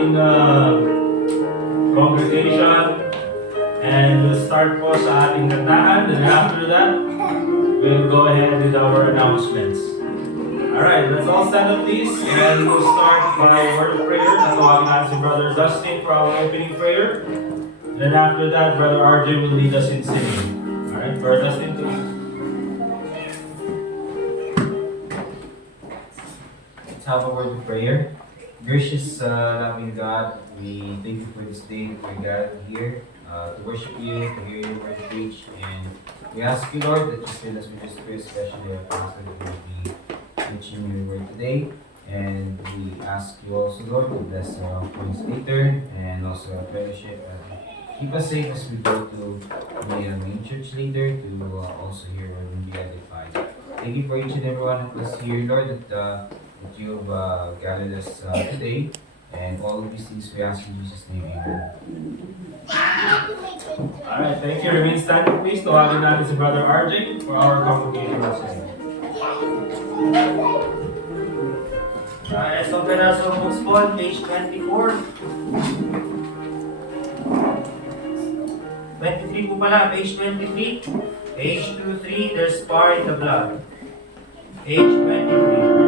ating congregation. And we'll start po sa ating kantahan. And after that, we'll go ahead with our announcements. Alright, let's all stand up please. And we'll start by a word of prayer. Natawagin natin si Brother Dustin for our opening prayer. And then after that, Brother RJ will lead us in singing. Alright, Brother Dustin, please. Let's have a word of prayer. Gracious, loving God, we thank you for this day that we're gathered here to worship you, to hear your word preached, and we ask you, Lord, that you fill us with your spirit, especially our pastor that will be preaching your word today. And we ask you also, Lord, to bless our points later and also our fellowship. Keep us safe as we go to the main church later to also hear word and be edified. Thank you for each and every one of us here, Lord, that you've gathered us today. And all of these things we ask in Jesus' name, amen. Alright, thank you. Remain standing please. Tawagin natin si Brother RJ for our congregational singing. Let's open our books po on page 24. 23 po pala, page 23. Page 23, there's power in the blood. Page 23.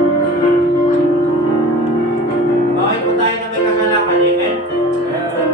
Okay po tayo na may kagalakan, amen?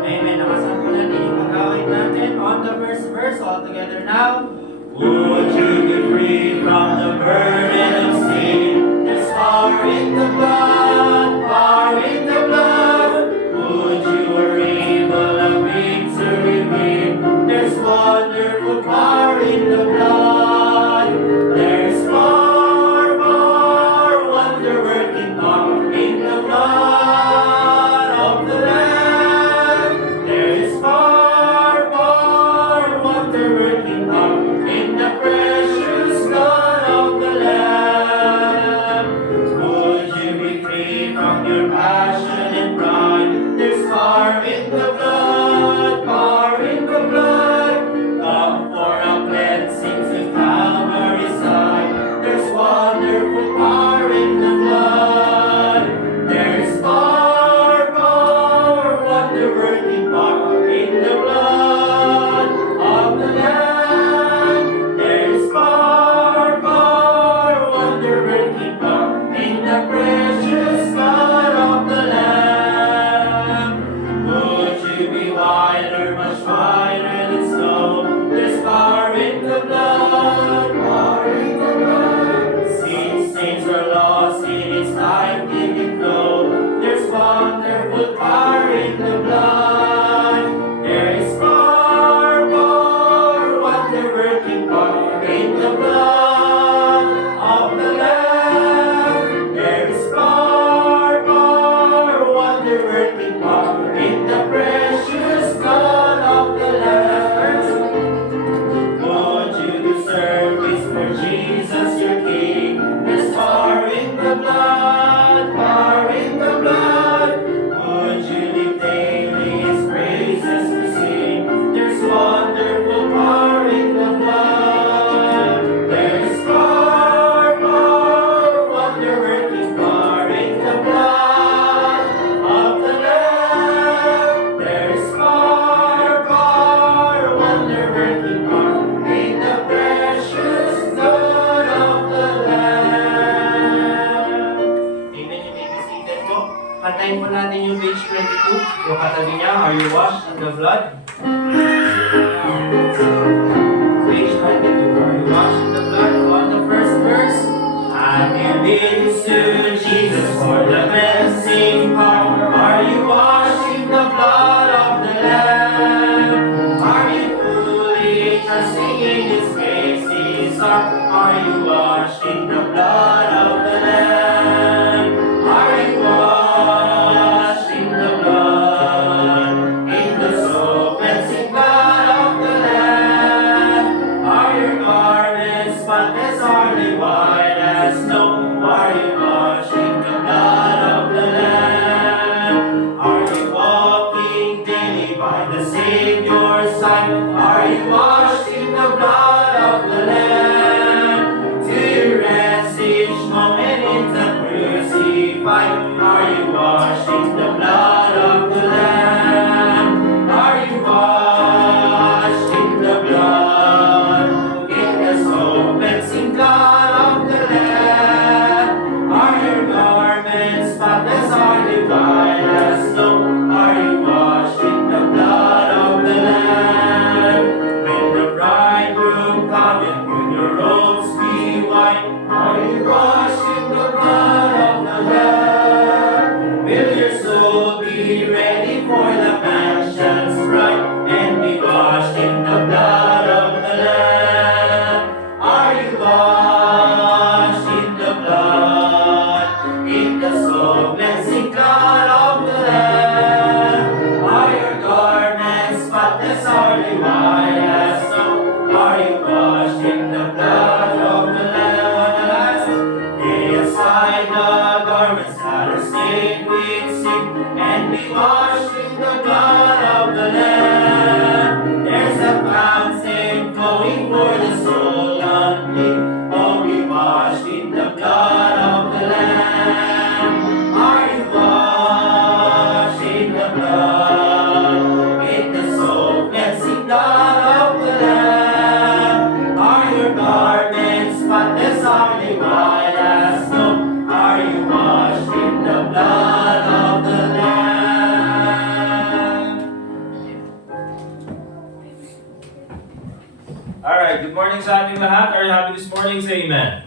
Amen. Nakasan po natin yung pag-awit natin on the first verse, all together now. Would you be free from the burden of sin? There's power in the blood, power in the blood. Would you were able of victory win? There's wonderful power in the blood. There's far more wonder-working power in the blood of the Lamb. There is far more wonder-working power in the precious blood of the Lamb. Would you be free from your passion and pride? There's power in the blood, power in the blood. Come for a cleansing to Calvary's side. There's wonderful power in the blood. There's far more wonder-working power in the blood of the Lamb. There's far more wonder-working power in the precious blood of the Lamb. Would you be whiter, much whiter than snow? There's power in the blood, power in the blood. Sin stains are lost in its life-giving flow. There's wonderful power in the blood. There is far more wonder-working power in the blood of the Lamb. There is far more wonder-working power in the precious blood of the Lamb. Would you do service for Jesus your King? There's power in the blood, power in the blood. Would you live daily His praises to sing? There's wonderful power in the blood. There's far more wonder-working power in the blood of the Lamb. There's far more wonder-working power in the precious blood of the Lamb. Amen. You may be seated po. Kantayin po natin yung page 22. Yung katabi niya, are you washed in the blood? Page 22, are you washed in the blood? On the first verse. I'm convinced to Jesus for the cleansing power. Are you washed in the blood of the Lamb? Are you fully trusting in His grace, His arm? Are you washed in the blood of the Lamb? Are you washed in the blood, in the soul cleansing blood of the Lamb? Are your garments spotless, are they white as snow? Are you washed in the blood of the Lamb? be ready for the mansions bright and be washed in the blood of the Lamb. Are you washed in the blood, in the soul cleansing blood of the Lamb? Are your garments spotless, hardly white as snow? Are you washed in the blood of the Lamb? Lay aside the garments that are stained with sin, and be washed in the blood of the Lamb. There's a fountain flowing for the soul unclean. Oh, be washed in the blood of the Lamb. Are you washed in the blood, in the soul cleansing blood of the Lamb? Are your garments spotless, hardly white as snow? Are you washed in the blood of the Lamb? Alright, good morning sa ating lahat. Are you happy this morning? Say amen.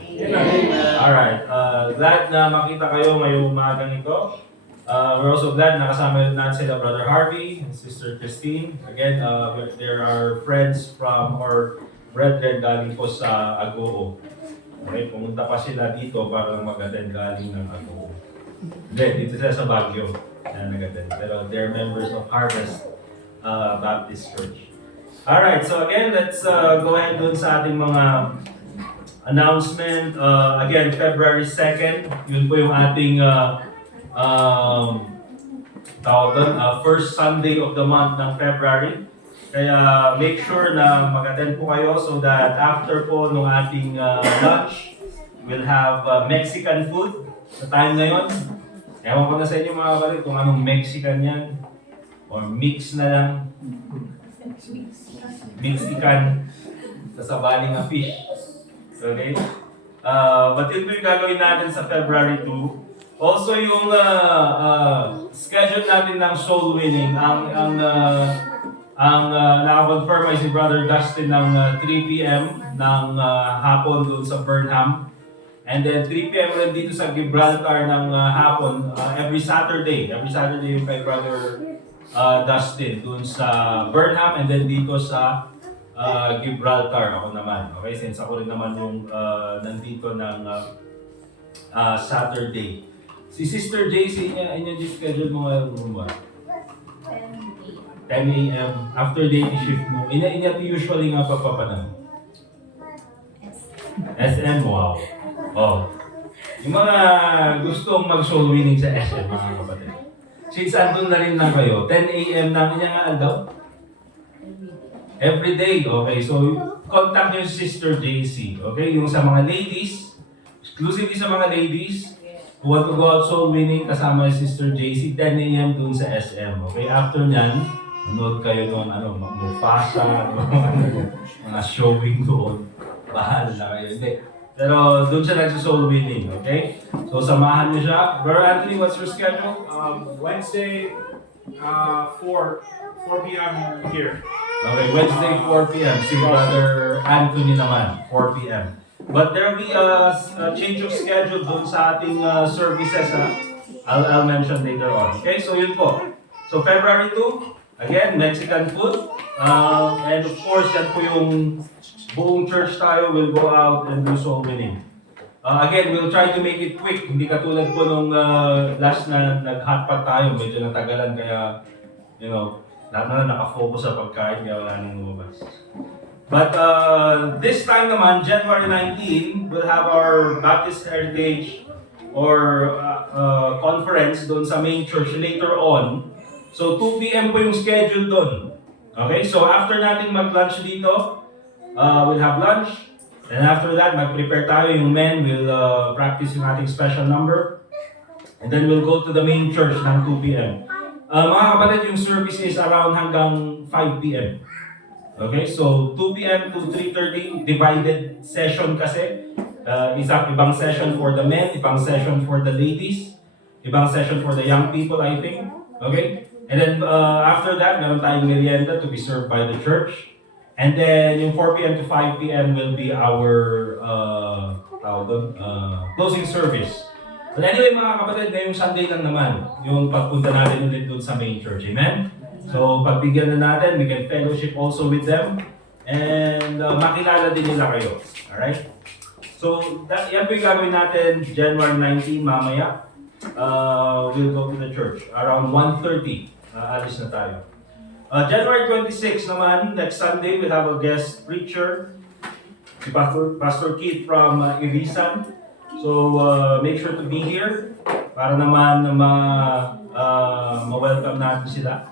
Alright, glad na makita kayo ngayong umagang ito. We're also glad na kasama natin sila Brother Harvey and Sister Christine. Again, there are friends from or brethren galing po sa Agoo. Okay, pumunta pa sila dito para mag-attend galing ng Agoo. Hindi, dito sila sa Baguio na nag-attend. Pero they're members of Harvest Baptist Church. Alright, so again, let's go ahead dun sa ating mga announcement. Again, February 2nd, yun po yung ating first Sunday of the month ng February. Kaya make sure na mag-attend po kayo so that after po nung ating lunch, we'll have Mexican food sa time na yun. Ewan ko na sa inyo mga kapatid kung anong Mexican yan or mix na lang. Mexican sasabaling na fish. Okay? But yun po yung gagawin natin sa February 2. Also yung schedule natin ng soul winning, ang naka-confirm ay si Brother Dustin ng 3 p.m. ng hapon doon sa Burnham. And then 3 p.m. rin dito sa Gibraltar ng hapon every Saturday yung kay Brother Dustin doon sa Burnham and then dito sa Gibraltar ako naman. Okay, since ako rin naman yung nandito ng Saturday. Si Sister JC, inya schedule mo ngayon ba? 10 a.m. After daily shift mo. Inya usually nga papapanang. SM, wow. Oh. Yung mga gustong mag-soul winning sa SM, mga kapatid. Since andun na rin lang kayo, 10 a.m. namin niya nga daw? Every day, okay. So, contact yung Sister JC, okay? Yung sa mga ladies, exclusively sa mga ladies, who want to go out soul winning, kasama yung Sister JC, 10 a.m. dun sa SM, okay? After nyan, manood kayo doon, Mufasa, mga showing doon. Bahala na kayo, hindi. Pero doon siya nagsa-soul winning, okay? So, samahan niyo siya. Brother Anthony, what's your schedule? Wednesday, 4 p.m. here. Okay, Wednesday, 4 p.m. Si Brother Anthony naman, 4 p.m. But there will be a change of schedule doon sa ating services, ha? I'll mention later on. Okay, so yun po. So, February 2, again, Mexican food. And of course, yan po yung buong church tayo will go out and do soul winning. Again, we'll try to make it quick. Hindi katulad po nung last na nag-hotpot tayo. Medyo natagalan kaya, lahat na nakafocus sa pagkain kaya wala nang lumabas. But this time naman, January 19, we'll have our Baptist Heritage or conference doon sa main church later on. So 2 p.m. po yung schedule doon. Okay, so after natin mag-lunch dito, we'll have lunch. And after that, mag-prepare tayo. Yung men will practice yung ating special number. And then we'll go to the main church ng 2 p.m. Mga kapatid, yung service is around hanggang 5 p.m. Okay, so 2 p.m. to 3:30, divided session kasi. Ibang session for the men, ibang session for the ladies, ibang session for the young people, I think. Okay? And then after that, meron tayong merienda to be served by the church. And then yung 4 p.m. to 5 p.m. will be our closing service. But anyway mga kapatid, ngayong Sunday lang naman yung pagpunta natin ulit doon sa main church. Amen? So pagbigyan na natin, we can fellowship also with them and makilala din nila kayo. Alright? So yan po yung gagawin natin January 19 mamaya. We'll go to the church. Around 1:30, alis na tayo. January 26 naman, next Sunday, we'll have a guest preacher, si Pastor Keith from Irisan. So, make sure to be here para naman ma-welcome natin sila.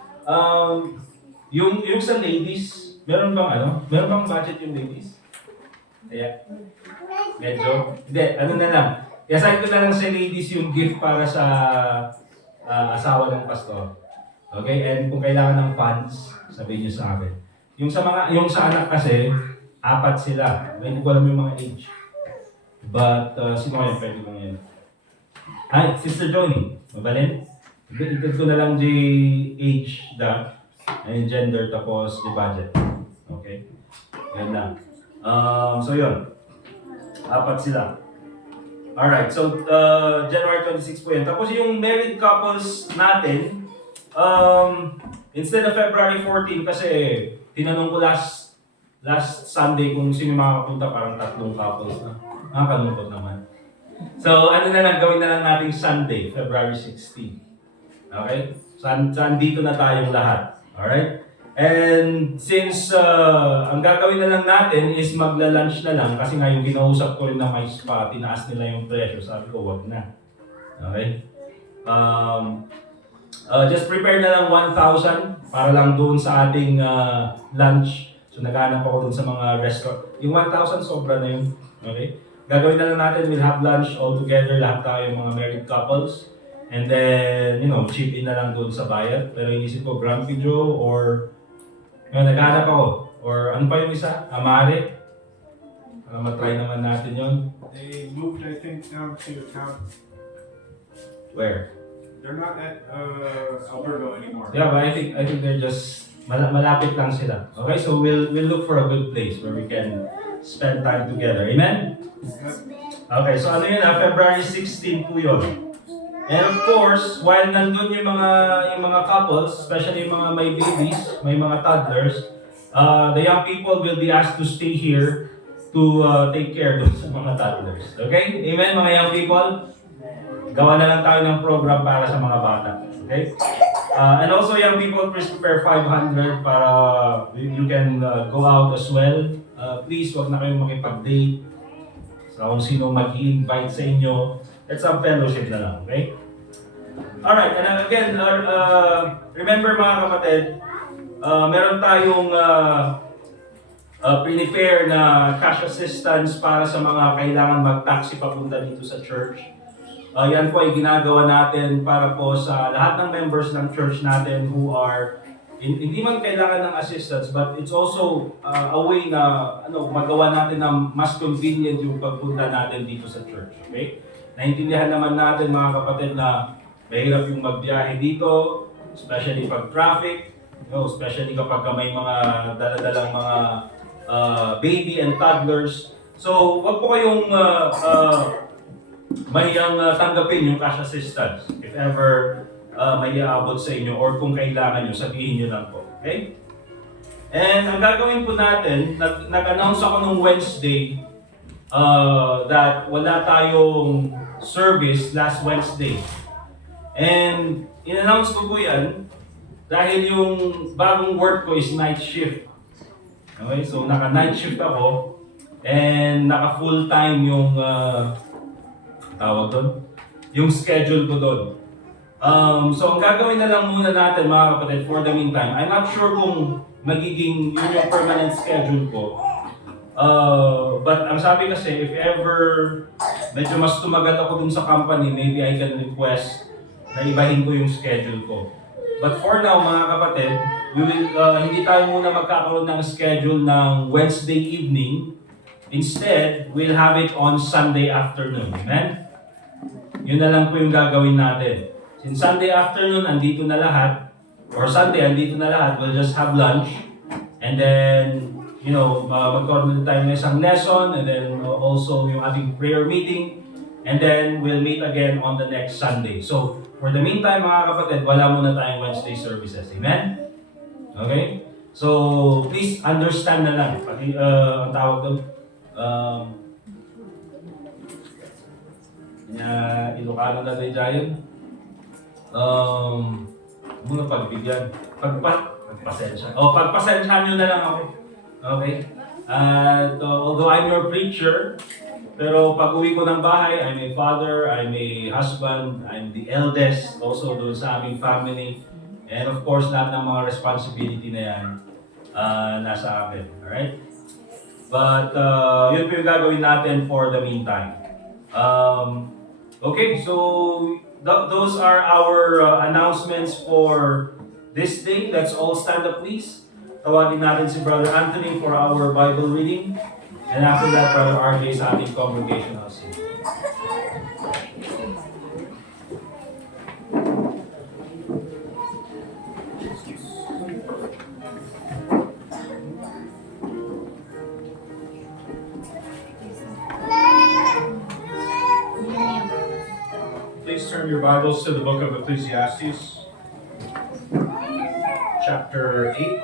Yung sa ladies, meron bang budget yung ladies? Yeah. Medyo? Hindi, na lang. Iasahin ko na lang sa ladies yung gift para sa asawa ng pastor. Okay? And kung kailangan ng funds, sabihin niyo sa akin. Yung sa anak kasi, 4 sila. Hindi ko alam yung mga age. But, sino yan? Pwede ko yan. Ay, Sister Johnny. Mabalin? Ikot ko na lang the age, and gender, tapos the budget. Okay? Yan lang. So yun. 4 sila. Alright, so January 26 po yan. Tapos yung married couples natin, instead of February 14, kasi tinanong ko last Sunday kung sino makakapunta, parang 3 couples na. Nakakalungkot naman. So na lang, gawin na lang natin Sunday, February 16. Okay? Dito na tayong lahat. Alright? And since ang gagawin na lang natin is magla-lunch na lang, kasi nga yung kinausap ko rin na may spa, tinaas nila yung presyo, sabi ko wag na. Okay? Just prepare na lang 1,000 para lang doon sa ating lunch. So naghanap ako doon sa mga restaurant. Yung 1,000 sobra na yun. Okay? Gagawin na lang natin, we'll have lunch all together, lahat tayo mga married couples. And then, chip in na lang doon sa bayad. Pero inisip ko, Grand Video or naghanap ako. Or ano pa yung isa? Amare. Matry naman natin yun. They moved, I think, down to town. Where? They're not at Alberto anymore. Yeah, but I think they're just malapit lang sila. Okay, so we'll look for a good place where we can spend time together. Amen? Okay, so February 16 po yun. And of course, while nandun yung mga couples, especially yung mga may babies, may mga toddlers, the young people will be asked to stay here to take care dun sa mga toddlers. Okay? Amen, mga young people? Gawa na lang tayo ng program para sa mga bata. Okay? And also, young people, please prepare 500 para you can go out as well. Please, wag na kayong makipag-date sa kung sino mag-i-invite sa inyo. Let's have fellowship na lang, okay? Alright, and again, remember mga kapatid, meron tayong prepare na cash assistance para sa mga kailangan mag-taxi papunta dito sa church. Yan po ay ginagawa natin para po sa lahat ng members ng church natin who are hindi man kailangan ng assistance, but it's also a way na magawa natin na mas convenient yung pagpunta natin dito sa church. Okay? Naintindihan naman natin mga kapatid na mahirap yung magbiyahe dito, especially pag traffic, especially kapag may mga daladalang mga baby and toddlers. So, wag po kayong mahiyang tanggapin yung cash assistance if ever may iaabot sa inyo or kung kailangan nyo, sabihin nyo lang po. Okay? And ang gagawin po natin, nag-announce ako nung Wednesday that wala tayong service last Wednesday. And in-announce ko po yan dahil yung bagong work ko is night shift. Okay? So naka-night shift ako and naka-full time yung tawag doon, yung schedule ko doon. So ang gagawin na lang muna natin mga kapatid for the meantime, I'm not sure kung magiging yun yung permanent schedule ko. But ang sabi kasi, if ever medyo mas tumagal ako dun sa company, maybe I can request na ibahin ko yung schedule ko. But for now mga kapatid, hindi tayo muna magkakaroon ng schedule ng Wednesday evening. Instead, we'll have it on Sunday afternoon. Amen? Yun na lang po yung gagawin natin. Since Sunday afternoon, andito na lahat, or Sunday, andito na lahat, we'll just have lunch, and then, magkaroon tayo ng isang lesson, and then also yung ating prayer meeting, And then we'll meet again on the next Sunday. So, for the meantime, mga kapatid, wala muna tayong Wednesday services. Amen? Okay? So, please understand na lang. Pati, ang tawag doon, Ilocano na tayo dyan. Muna pagbigyan. Pagpasensya. Pagpasensya nyo na lang ako. Okay? Although I'm your preacher, pero pag uwi ko ng bahay, I'm a father, I'm a husband, I'm the eldest also doon sa aming family. And of course, lahat ng mga responsibility na yan, nasa akin. Alright? But, yun po yung gagawin natin for the meantime. Okay, so those are our announcements for this day. Let's all stand up, please. Tawagin natin si Brother Anthony for our Bible reading. And after that, Brother RJ sa ating congregational singing. Please turn your Bibles to the book of Ecclesiastes, chapter 8.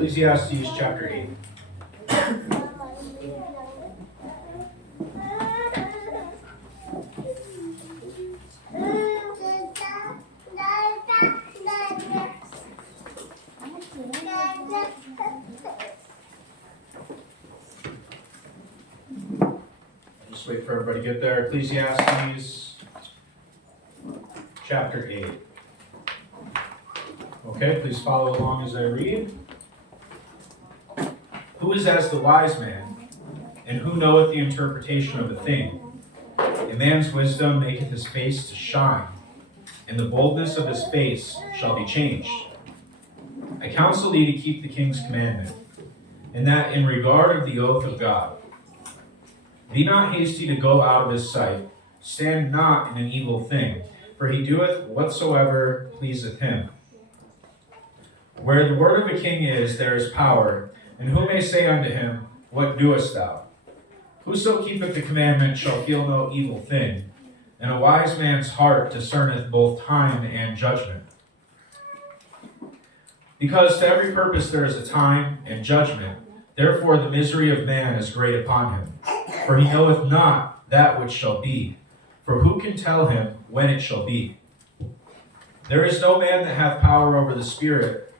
Ecclesiastes chapter 8. Just wait for everybody to get there. Ecclesiastes chapter 8. Okay, please follow along as I read. Who is as the wise man, and who knoweth the interpretation of a thing? A man's wisdom maketh his face to shine, and the boldness of his face shall be changed. I counsel thee to keep the king's commandment, and that in regard of the oath of God. Be not hasty to go out of his sight, stand not in an evil thing, for he doeth whatsoever pleaseth him. Where the word of a king is, there is power, and who may say unto him, What doest thou? Whoso keepeth the commandment shall feel no evil thing, and a wise man's heart discerneth both time and judgment. Because to every purpose there is a time and judgment, therefore the misery of man is great upon him. For he knoweth not that which shall be, for who can tell him when it shall be? There is no man that hath power over the Spirit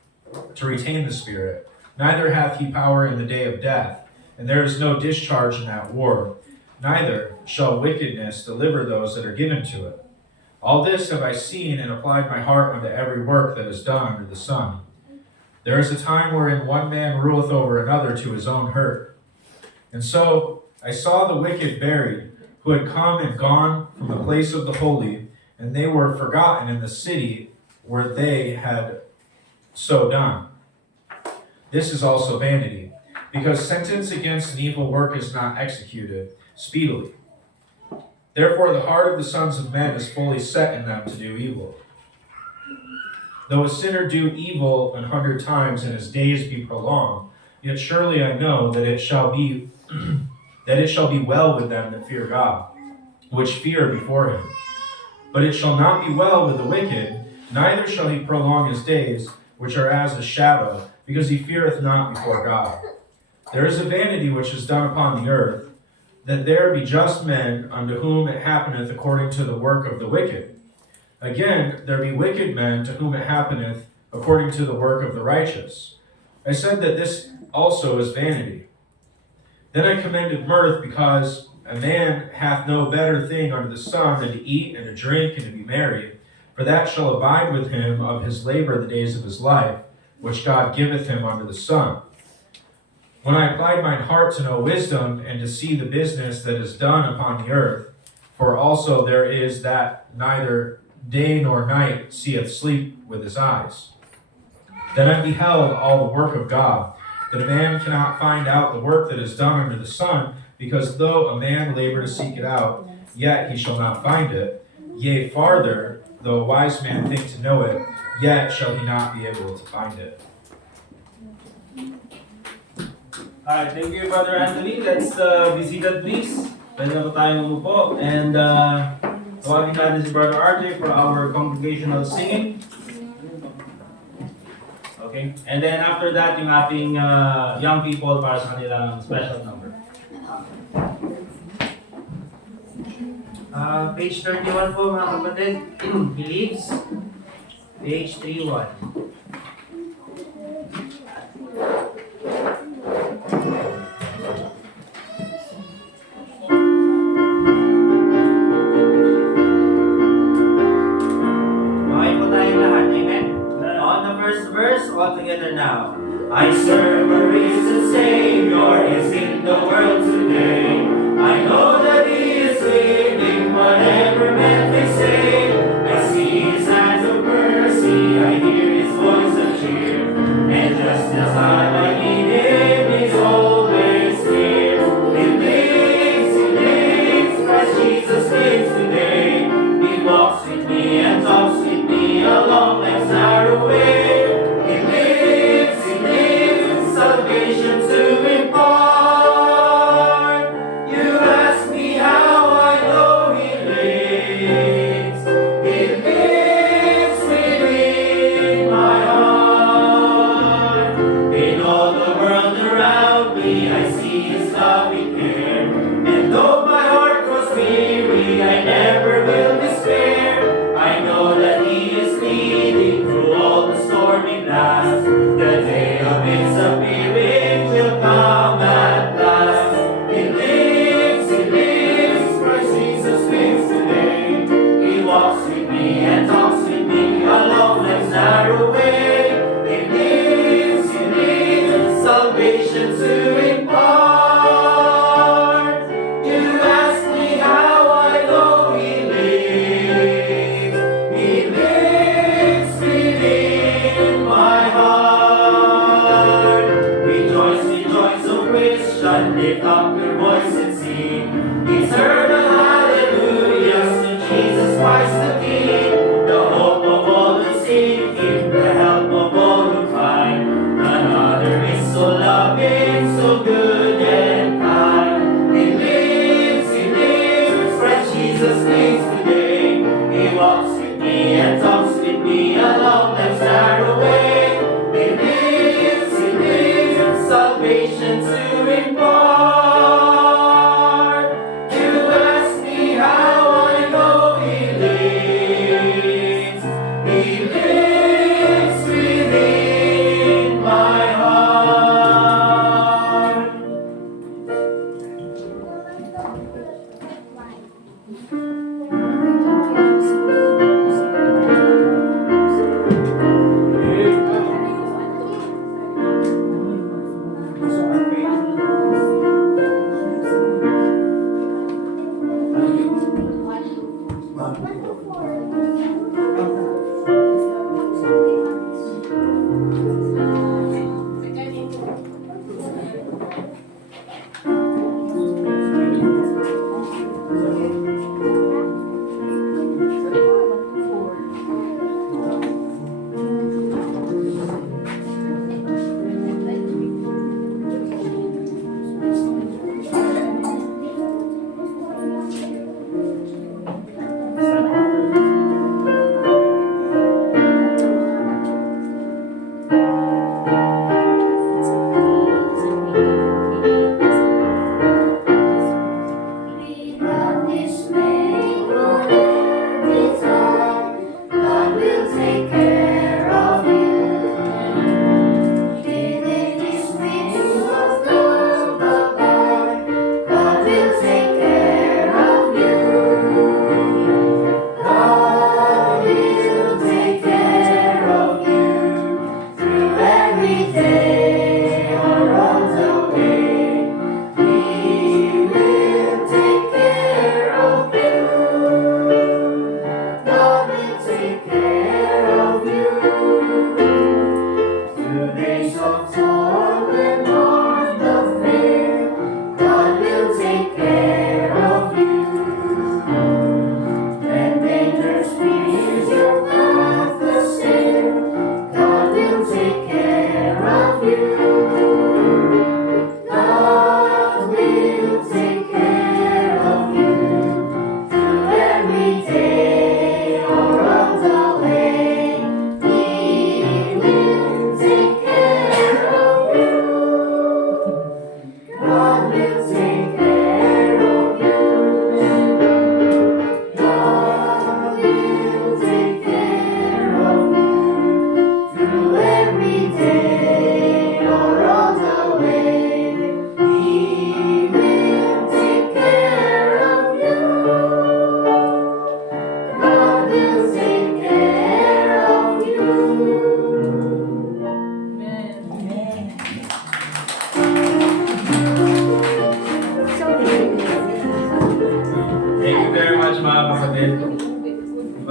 to retain the Spirit, neither hath he power in the day of death, and there is no discharge in that war, neither shall wickedness deliver those that are given to it. All this have I seen and applied my heart unto every work that is done under the sun. There is a time wherein one man ruleth over another to his own hurt. And so I saw the wicked buried, who had come and gone from the place of the holy, and they were forgotten in the city where they had so done. This is also vanity, because sentence against an evil work is not executed speedily. Therefore the heart of the sons of men is fully set in them to do evil. Though a sinner do evil 100 times and his days be prolonged, yet surely I know that it shall be well with them that fear God, which fear before him. But it shall not be well with the wicked, neither shall he prolong his days, which are as a shadow, because he feareth not before God. There is a vanity which is done upon the earth, that there be just men unto whom it happeneth according to the work of the wicked. Again, there be wicked men to whom it happeneth according to the work of the righteous. I said that this also is vanity. Then I commended mirth, because a man hath no better thing under the sun than to eat and to drink and to be merry, for that shall abide with him of his labor the days of his life, which God giveth him under the sun. When I applied mine heart to know wisdom, and to see the business that is done upon the earth, for also there is that neither day nor night seeth sleep with his eyes. Then I beheld all the work of God, that a man cannot find out the work that is done under the sun, because though a man labor to seek it out, yet he shall not find it. Yea, farther, though a wise man think to know it, yet shall he not be able to find it. Alright, thank you, Brother Anthony. Let's be seated, please. Pwede na po tayong umupo. And tawagin natin si Brother RJ for our congregational singing. Okay? And then after that, yung ating young people para sa kanilang special number. Page 31 po mga kapatid. Believes. Page 31. Okay po tayo lahat. Amen? On the first verse, all together now. I serve a risen Savior is in the world today. I know that He is living, whatever men may say. I see His hands of mercy, I hear His voice of cheer. And just as I need Him, He's always near. He lives, Christ Jesus lives today. He walks with me and talks with me along life's narrow way. He lives, salvation to impart. You ask me how I know He lives. He lives within my heart. In all the world around me, I see His loving care. And though my heart grows weary, I never will despair. I know that He is leading through all the stormy blasts. The day of His appearing will come at last. He lives, Christ Jesus lives today. He walks with me and talks with me along life's narrow way. He lives, salvation to impart. You ask me how I know He lives. He lives within my heart. Rejoice, rejoice, O Christian, lift up your voice and sing. Eternal hallelujahs to Jesus Christ the King, the hope of all who seek Him, the help of all who find. None other is so loving, so good and kind. He lives, Christ Jesus lives today. He walks with me and talks with me along life's narrow way. He lives, salvation to impart. You ask me how I know He lives. He lives within my heart.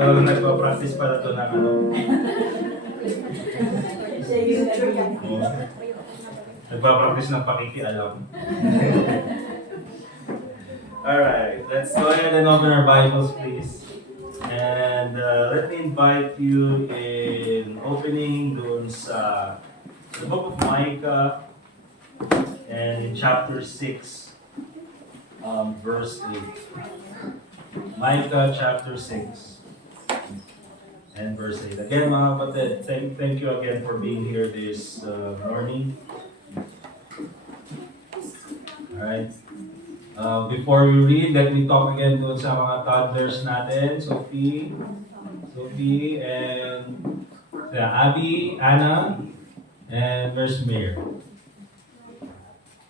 Nagpa-practice pala to ng ano. Oo. Nagpa-practice ng pakikialam. Alright, let's go ahead and open our Bibles, please. And let me invite you in opening dun sa the book of Micah and in chapter 6, verse 8. Micah chapter 6 and verse 8. Again, mga kapatid, thank you again for being here this morning. Alright. Before we read, let me talk again doon sa mga toddlers natin. Sophie, and Abby, Anna, and where's Mayor?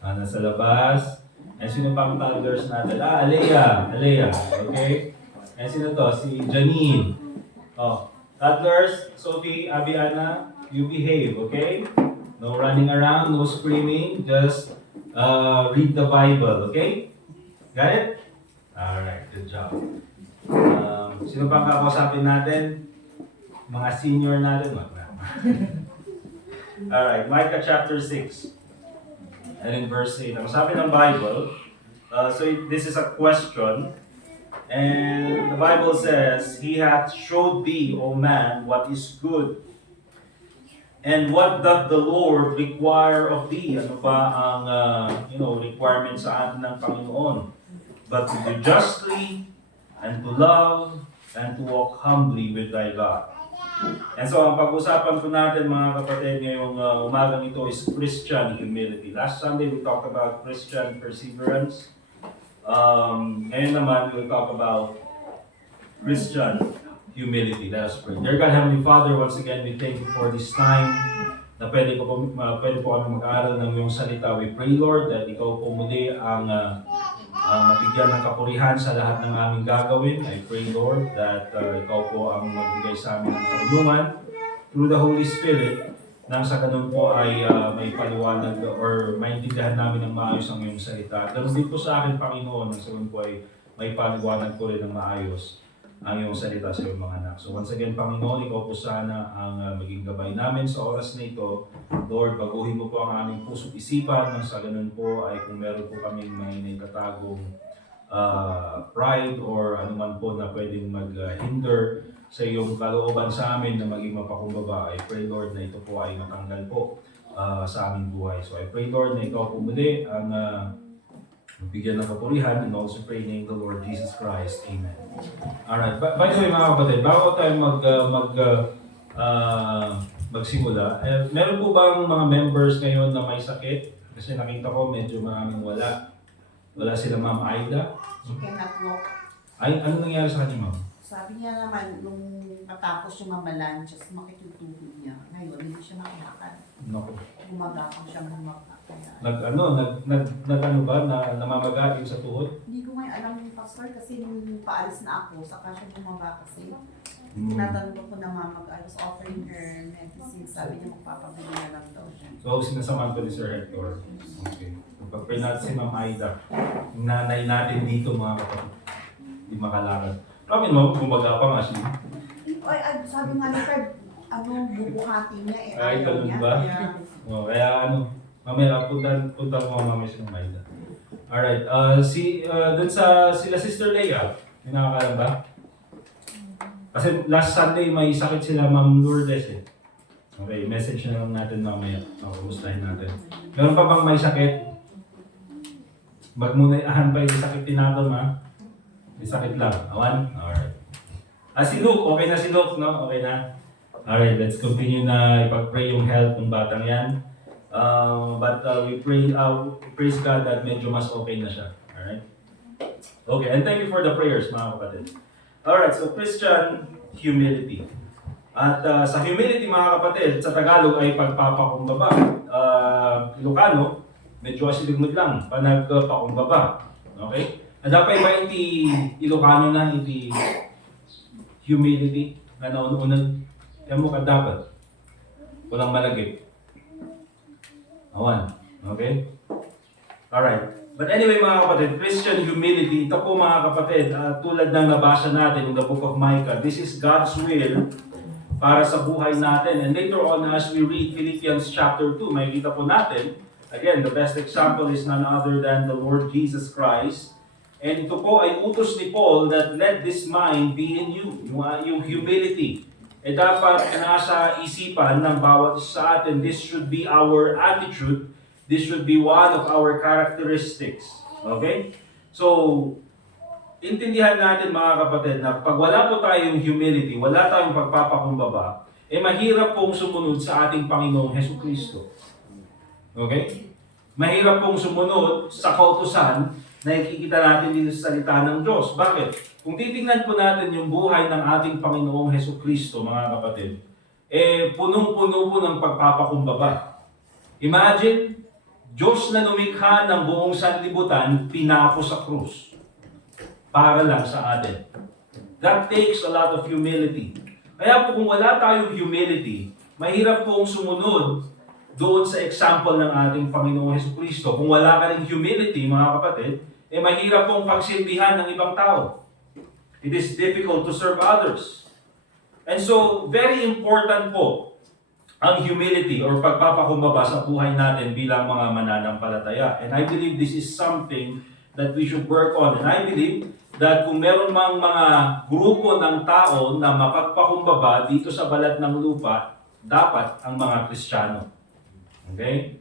Nasa labas. And sino pang toddlers natin? Alea. Okay? And sino to? Si Janine. Oh, toddlers, Sophie, Abby, Anna, you behave, okay? No running around, no screaming, just read the Bible, okay? Got it? Alright, good job. Sino pang kakausapin natin? Mga senior natin? Alright, Micah chapter 6. And in verse 8. Ang sabi ng Bible, so this is a question. And the Bible says, He hath showed thee, O man, what is good. And what doth the Lord require of thee? Ano ba ang requirement sa atin ng Panginoon? But to do justly, and to love, and to walk humbly with thy God. And so, ang pag-usapan po natin mga kapatid ngayong umagang ito is Christian humility. Last Sunday, we talked about Christian perseverance. Ngayon naman, we will talk about Christian humility. Let us pray. Dear God, Heavenly Father, once again, we thank you for this time na pwede po kami mag-aaral ng iyong salita. We pray, Lord, that ikaw po muli ang mabigyan ng kapurihan sa lahat ng aming gagawin. I pray, Lord, that ikaw po ang magbigay sa amin ng karunungan through the Holy Spirit nang sa ganun po ay may paliwanag or maintindihan namin ng maayos ang iyong salita. Ganun din po sa akin, Panginoon, nang sa ganun po ay may paliwanag ko rin ng maayos ang iyong salita sa iyong mga anak. So once again, Panginoon, ikaw po sana ang maging gabay namin sa oras na ito. Lord, baguhin mo po ang aming puso't isipan nang sa ganun po ay kung meron po kaming may naitatagong pride or anuman po na pwedeng mag-hinder sa iyong kalooban sa amin na maging mapakumbaba. I pray, Lord, na ito po ay matanggal po sa aming buhay. So I pray, Lord, na ikaw po muli ang bigyan ng kapurihan, and also pray in the name of the Lord Jesus Christ. Amen. Alright, by the way mga kapatid, bago tayo magsimula, meron po bang mga members ngayon na may sakit? Kasi nakita ko medyo maraming wala. Wala sila, Ma'am Aida. She cannot walk. Ay, ano nangyari sa kanya, Ma'am? Sabi niya naman, nung matapos yung mamalanchas, makitutuhod niya. Ngayon, hindi siya makalakad. Naku. Gumagapang siya gumagapang. Namamaga yung sa tuhod? Hindi ko ngayon alam yung pastor kasi nung paalis na ako, saka siya bumaba kasi. Tinatanong ko namamaga. I was offering her medicine. Sabi niya magpapabili na lang daw siya. So, sinasamahan ko ni Sir Hector. Okay. Pag-pray natin si Ma'am Aida, yung nanay natin dito mga kapatid, hindi makalakad. Kami mo, bumaga pa nga siya. Ay, sabi nga ni Fred, bubuhati niya eh. Ay, ayaw ganun niya. ba? Kaya, Kaya mamaya punta mo mamaya si Ma'am Aida. Alright, dun sa sila Sister Leia, may nakakalam ba? Kasi last Sunday may sakit sila Ma'am Lourdes eh. Okay, message na lang natin mamaya. Kumustahin natin. Meron pa bang may sakit? Magmunayahan pa yung sakit tinatom ha? May sakit lang. Awan? Alright. Si Luke. Okay na si Luke, no? Okay na. Alright, let's continue na ipag-pray yung health ng batang yan. But we praise God that medyo mas okay na siya. Alright? Okay, and thank you for the prayers, mga kapatid. Alright, so Christian humility. At sa humility, mga kapatid, sa Tagalog ay pagpapakumbaba. Ilocano, medyo asiligmod lang, panagpakumbaba. Okay? At dapat ba iti Ilocano na, iti humility na naununag? Kaya mo ka dapat. Walang malagip. Awan. Okay? Alright. But anyway mga kapatid, Christian humility, ito po mga kapatid, tulad ng nabasa natin in the book of Micah, this is God's will para sa buhay natin. And later on, as we read Philippians chapter 2, makikita po natin, again, the best example is none other than the Lord Jesus Christ. And ito po ay utos ni Paul that let this mind be in you, yung humility. Dapat nasa isipan ng bawat isa sa atin, this should be our attitude. This should be one of our characteristics. Okay? So, intindihan natin mga kapatid na pag wala po tayong humility, wala tayong pagpapakumbaba, mahirap pong sumunod sa ating Panginoong Hesukristo. Okay? Mahirap pong sumunod sa kautusan na ikikita natin dito sa salita ng Diyos. Bakit? Kung titingnan po natin yung buhay ng ating Panginoong Hesukristo, mga kapatid, punong-puno po ng pagpapakumbaba. Imagine, Diyos na lumikha ng buong sanlibutan, pinako sa krus. Para lang sa atin. That takes a lot of humility. Kaya po kung wala tayong humility, mahirap pong sumunod doon sa example ng ating Panginoong Hesukristo. Kung wala ka ring humility, mga kapatid, mahirap pong pagsilbihan ng ibang tao. It is difficult to serve others. And so, very important po ang humility or pagpapakumbaba sa buhay natin bilang mga mananampalataya. And I believe this is something that we should work on. And I believe that kung meron mang mga grupo ng tao na mapagpakumbaba dito sa balat ng lupa, dapat ang mga Kristiyano. Okay?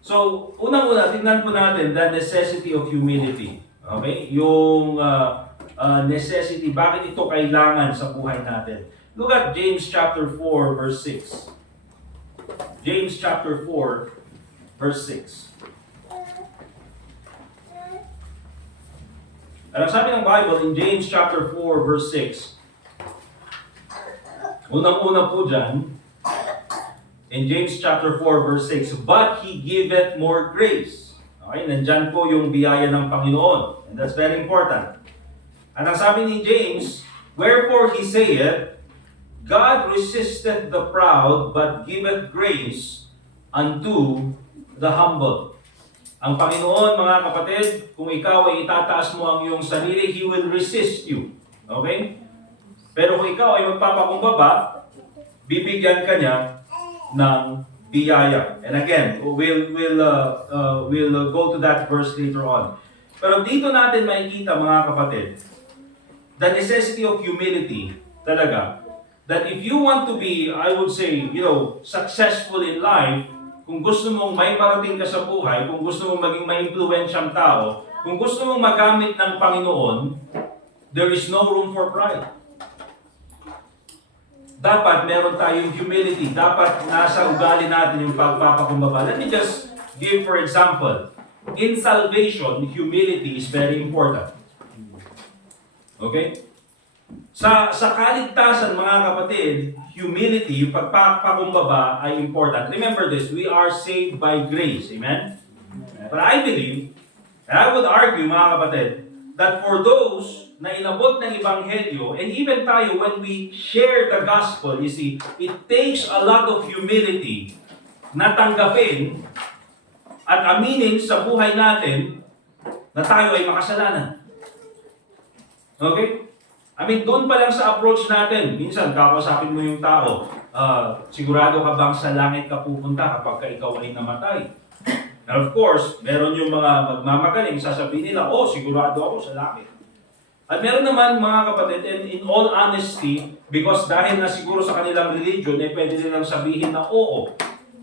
So, unang-una, tingnan po natin the necessity of humility. Okay? Yung necessity, bakit ito kailangan sa buhay natin. Look at James chapter 4, verse 6. James chapter 4, verse 6. Ang sabi ng Bible in James chapter 4, verse 6, unang-una po dyan, in James chapter 4, verse 6, but He giveth more grace. Okay, nandyan po yung biyaya ng Panginoon. And that's very important. At ang sabi ni James, wherefore He saith, God resisteth the proud, but giveth grace unto the humble. Ang Panginoon, mga kapatid, kung ikaw ay itataas mo ang iyong sarili, He will resist you. Okay? Pero kung ikaw ay magpapakumbaba, bibigyan ka niya ng biyaya. And again, we'll go to that verse later on. Pero dito natin makikita, mga kapatid, the necessity of humility talaga. That if you want to be, I would say, successful in life, kung gusto mong may marating ka sa buhay, kung gusto mong maging ma-impluwensyang tao, kung gusto mong magamit ng Panginoon, there is no room for pride. Dapat meron tayong humility. Dapat nasa ugali natin yung pagpapakumbaba. Let me just give for example. In salvation, humility is very important. Okay? Sa kaligtasan, mga kapatid, humility, yung pagpapakumbaba ay important. Remember this, we are saved by grace. Amen? But I believe, and I would argue, mga kapatid, that for those na inabot ng Ebanghelyo, and even tayo, when we share the gospel, you see, it takes a lot of humility na tanggapin at aminin sa buhay natin na tayo ay makasalanan. Okay? I mean, doon pa lang sa approach natin, minsan kakasapin mo yung tao, sigurado ka bang sa langit ka pupunta kapag ka ikaw ay namatay? And of course, meron yung mga magmamagaling, sasabihin nila, sigurado ako sa langit. At meron naman mga kapatid, and in all honesty, because dahil na siguro sa kanilang religion, pwede nilang sabihin na oo.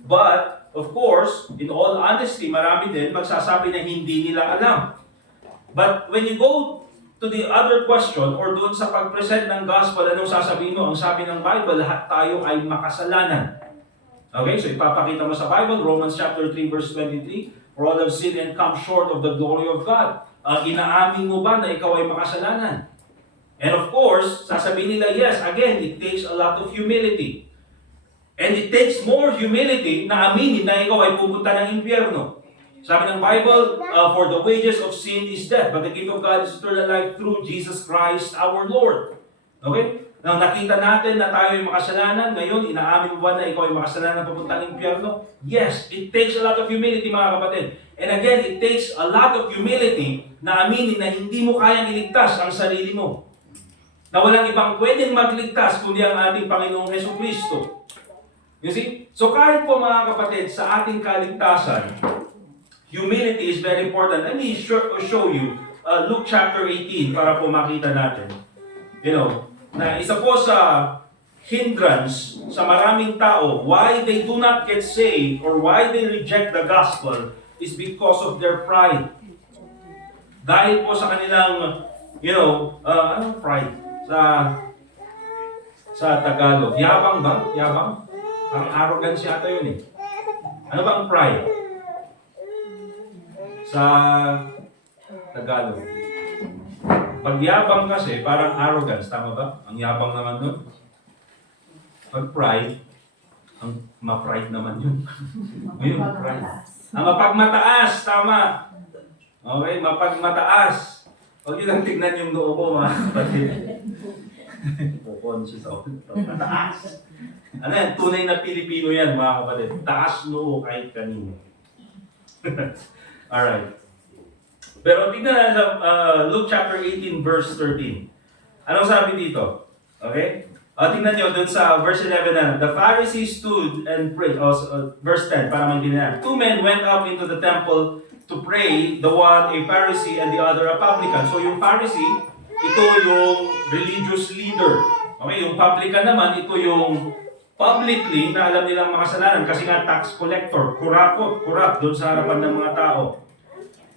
But, of course, in all honesty, marami din magsasabi na hindi nila alam. But when you go to the other question, or doon sa pag-present ng gospel, anong sasabihin mo? Ang sabi ng Bible, lahat tayo ay makasalanan. Okay, so ipapakita mo sa Bible, Romans chapter 3, verse 23, for all have sinned and come short of the glory of God. Inaamin mo ba na ikaw ay makasalanan? And of course, sasabihin nila, yes, again, it takes a lot of humility. And it takes more humility na aminin na ikaw ay pupunta ng impyerno. Sabi ng Bible, for the wages of sin is death, but the gift of God is eternal life through Jesus Christ our Lord. Okay? Nang nakita natin na tayo ay makasalanan, ngayon, inaamin mo ba na ikaw ay makasalanan papunta ng impyerno? Yes, it takes a lot of humility, mga kapatid. And again, it takes a lot of humility na aminin na hindi mo kayang iligtas ang sarili mo. Na walang ibang pwedeng magligtas kundi ang ating Panginoong Hesukristo. You see? So kahit po mga kapatid, sa ating kaligtasan, humility is very important. Let me show you Luke chapter 18 para po makita natin. Na isa po sa hindrance sa maraming tao, why they do not get saved or why they reject the gospel is because of their pride. Dahil po sa kanilang, anong pride? Sa Tagalog. Yabang ba? Yabang? Parang arrogance yata yun eh. Ano ba ang pride? Sa Tagalog. Pag yabang kasi, parang arrogance. Tama ba? Ang yabang naman nun. Pag pride, ang ma-pride naman yun. Yun, pride. Ang mapagmataas, tama. Okay, mapagmataas. Huwag yun lang tignan yung noo ko, mga kapatid. Conscious ako. Mataas. Ano yan? Tunay na Pilipino yan, mga kapatid. Taas noo kahit kanino. Alright. Pero tignan na sa Luke chapter 18, verse 13. Anong sabi dito? Okay? Tingnan nyo dun sa verse 11 na, the Pharisees stood and prayed. Verse 10, para maintindihan. Two men went up into the temple to pray, the one a Pharisee and the other a publican. So yung Pharisee, ito yung religious leader. Okay, yung publican naman, ito yung publicly na alam nilang makasalanan kasi nga tax collector, corrupt doon sa harapan ng mga tao.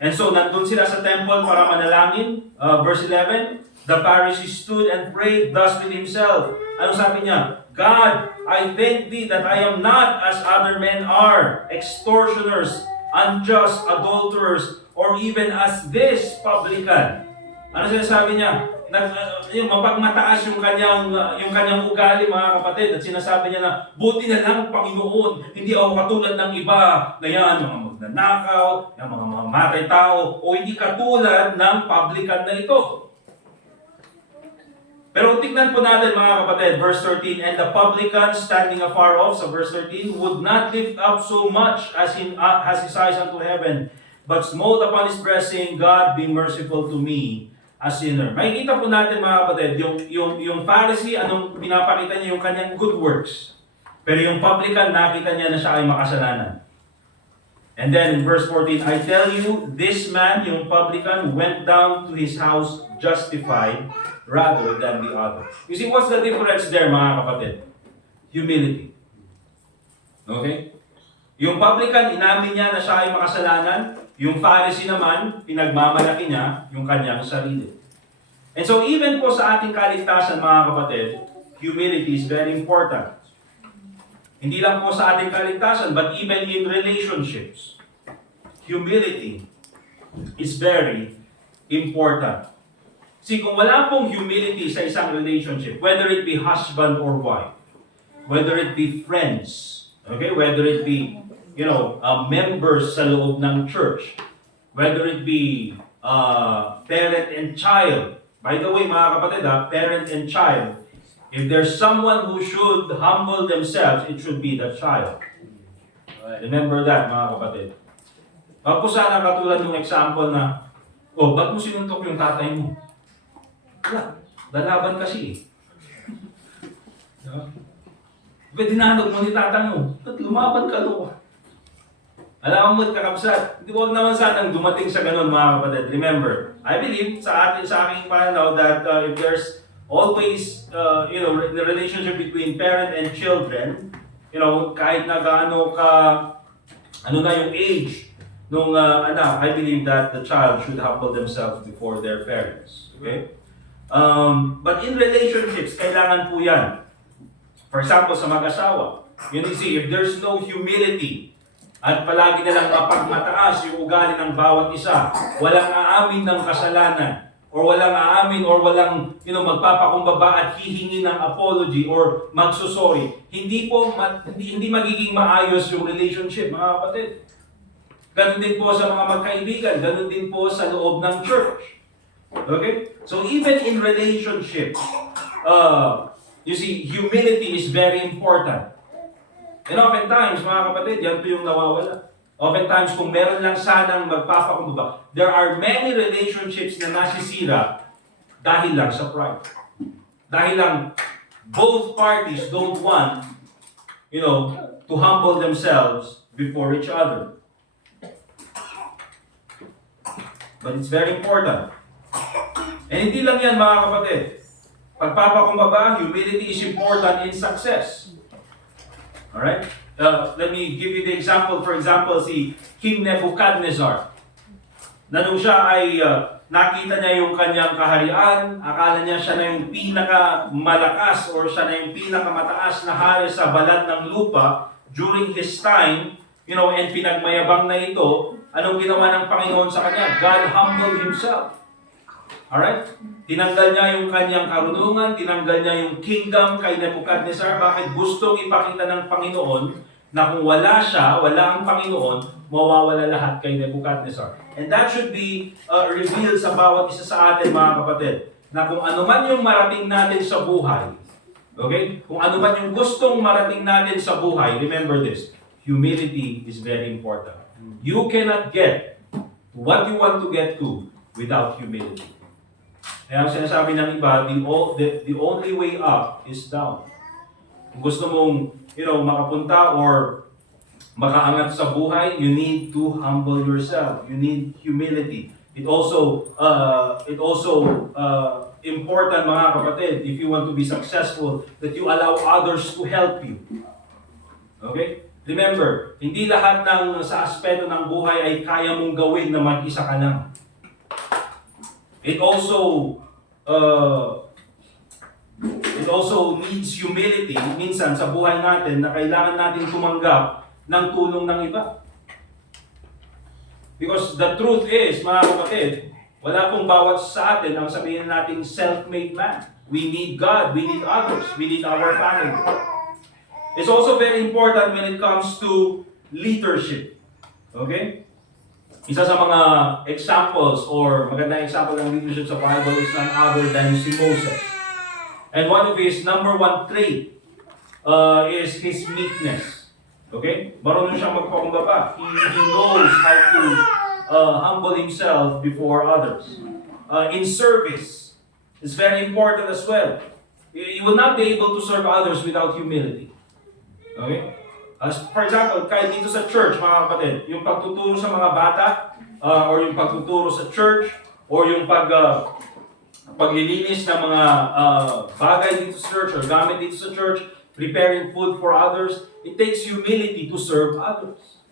And so, nandun sila sa temple para manalangin. Verse 11, the Pharisee stood and prayed thus with himself. Ano sabi niya? God, I thank thee that I am not as other men are, extortioners, unjust, adulterers, or even as this publican. Ano sinasabi niya? Yung mapagmataas yung kanyang ugali, mga kapatid, at sinasabi niya na, buti na lang, Panginoon, hindi ako katulad ng iba na yan, mga magnanakaw, yung mga mamatay tao, o hindi katulad ng publican na ito. Pero tignan po natin, mga kapatid, verse 13, and the publican standing afar off, sa verse 13, would not lift up so much as his eyes unto heaven, but smote upon his breast, saying, God, be merciful to me, a sinner. Makikita po natin, mga kapatid, yung Pharisee, anong pinapakita niya? Yung kanyang good works. Pero yung publican, nakita niya na siya ay makasalanan. And then in verse 14, I tell you, this man, yung publican, went down to his house justified rather than the other. You see, what's the difference there, mga kapatid? Humility. Okay? Yung publican, inamin niya na siya ay makasalanan. Yung Pharisee naman, pinagmamalaki niya yung kanyang sarili. And so even po sa ating kaligtasan, mga kapatid, humility is very important. Hindi lang po sa ating kaligtasan, but even in relationships. Humility is very important. See, kung wala pong humility sa isang relationship, whether it be husband or wife, whether it be friends, okay, whether it be members sa loob ng church, whether it be parent and child. By the way, mga kapatid, parent and child, if there's someone who should humble themselves, it should be the child. Remember that, mga kapatid. Wag po sana katulad ng example na, ba't mo sinuntok yung tatay mo? Dalaban kasi Pwede dinanong mo ni tatang mo, ba't lumaban ka doon? Alam mo, kakabsat, huwag naman sanang dumating sa ganun, mga kapatid. Remember, I believe sa aking pananaw that if there's always, the relationship between parent and children, kahit na gaano na yung age nung anak, I believe that the child should humble themselves before their parents. Okay? But in relationships, kailangan po yan. For example, sa mag-asawa, you see, if there's no humility, at palagi na lang mapagmataas yung ugali ng bawat isa, walang aamin ng kasalanan, or walang aamin, or walang magpapakumbaba at hihingi ng apology, or magsusorry, hindi magiging maayos yung relationship, mga kapatid. Ganun din po sa mga magkaibigan, ganun din po sa loob ng church. Okay? So even in relationship, you see, humility is very important. And oftentimes, mga kapatid, yan po yung nawawala. Oftentimes, kung meron lang sanang magpapakumbaba, there are many relationships na nasisira dahil lang sa pride. Dahil lang both parties don't want, to humble themselves before each other. But it's very important. And hindi lang yan, mga kapatid. Pagpapakumbaba, humility is important in success. Alright? Let me give you the example. For example, si King Nebuchadnezzar. Na nung siya ay nakita niya yung kanyang kaharian, akala niya siya na yung pinakamalakas or siya na yung pinakamataas na hari sa balat ng lupa during his time, and pinagmayabang na ito. Anong ginawa ng Panginoon sa kanya? God humbled himself. Alright? Tinanggal niya yung kanyang karunungan, tinanggal niya yung kingdom kay Nebuchadnezzar. Bakit? Gustong ipakita ng Panginoon na kung wala siya, wala ang Panginoon, mawawala lahat kay Nebuchadnezzar. And that should be revealed sa bawat isa sa atin, mga kapatid, na kung ano man yung marating natin sa buhay, okay? Kung ano man yung gustong marating natin sa buhay, remember this, humility is very important. You cannot get what you want to get to without humility. Kaya ang sinasabi ng iba, the only way up is down. Kung gusto mong, makapunta or makaangat sa buhay, you need to humble yourself. You need humility. It also important, mga kapatid, if you want to be successful, that you allow others to help you. Okay? Remember, hindi lahat ng sa aspeto ng buhay ay kaya mong gawin na mag-isa ka lang. It also needs humility minsan sa buhay natin na kailangan natin tumanggap ng tulong ng iba. Because the truth is, mga kapatid, wala pong bawat sa atin ang sabihin natin self-made man. We need God, we need others, we need our family. It's also very important when it comes to leadership. Okay? Isa sa mga examples or magandang example ng leadership sa Bible is none other than si Moses. And one of his number one trait is his meekness. Okay? Marunong siyang magpakumbaba. He knows how to humble himself before others. In service, it's very important as well. You will not be able to serve others without humility. Okay? As for example, kahit dito sa church, mga kapatid, yung pagtuturo sa mga bata, or yung pagtuturo sa church, or yung paglilinis ng mga bagay dito sa church, or gamit dito sa church, preparing food for others, it takes humility to serve others.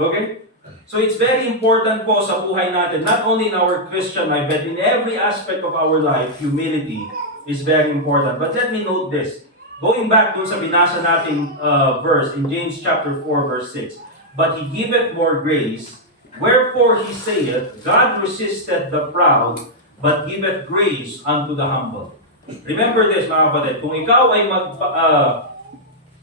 Okay? So it's very important po sa buhay natin, not only in our Christian life, but in every aspect of our life, humility is very important. But let me note this. Going back dun sa binasa nating verse in James chapter 4 verse 6. But he giveth more grace, wherefore he saith, God resisteth the proud, but giveth grace unto the humble. Remember this, mga kapatid, kung ikaw ay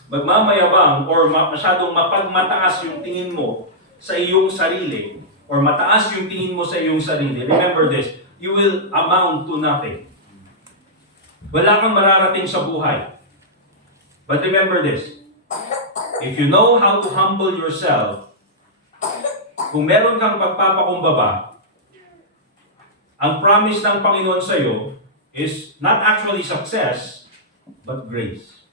magmamayabang or masyadong mapagmataas yung tingin mo sa iyong sarili, or mataas yung tingin mo sa iyong sarili, remember this, you will amount to nothing. Wala kang mararating sa buhay. But remember this, if you know how to humble yourself, kung meron kang pagpapakumbaba, ang promise ng Panginoon sa iyo is not actually success, but grace.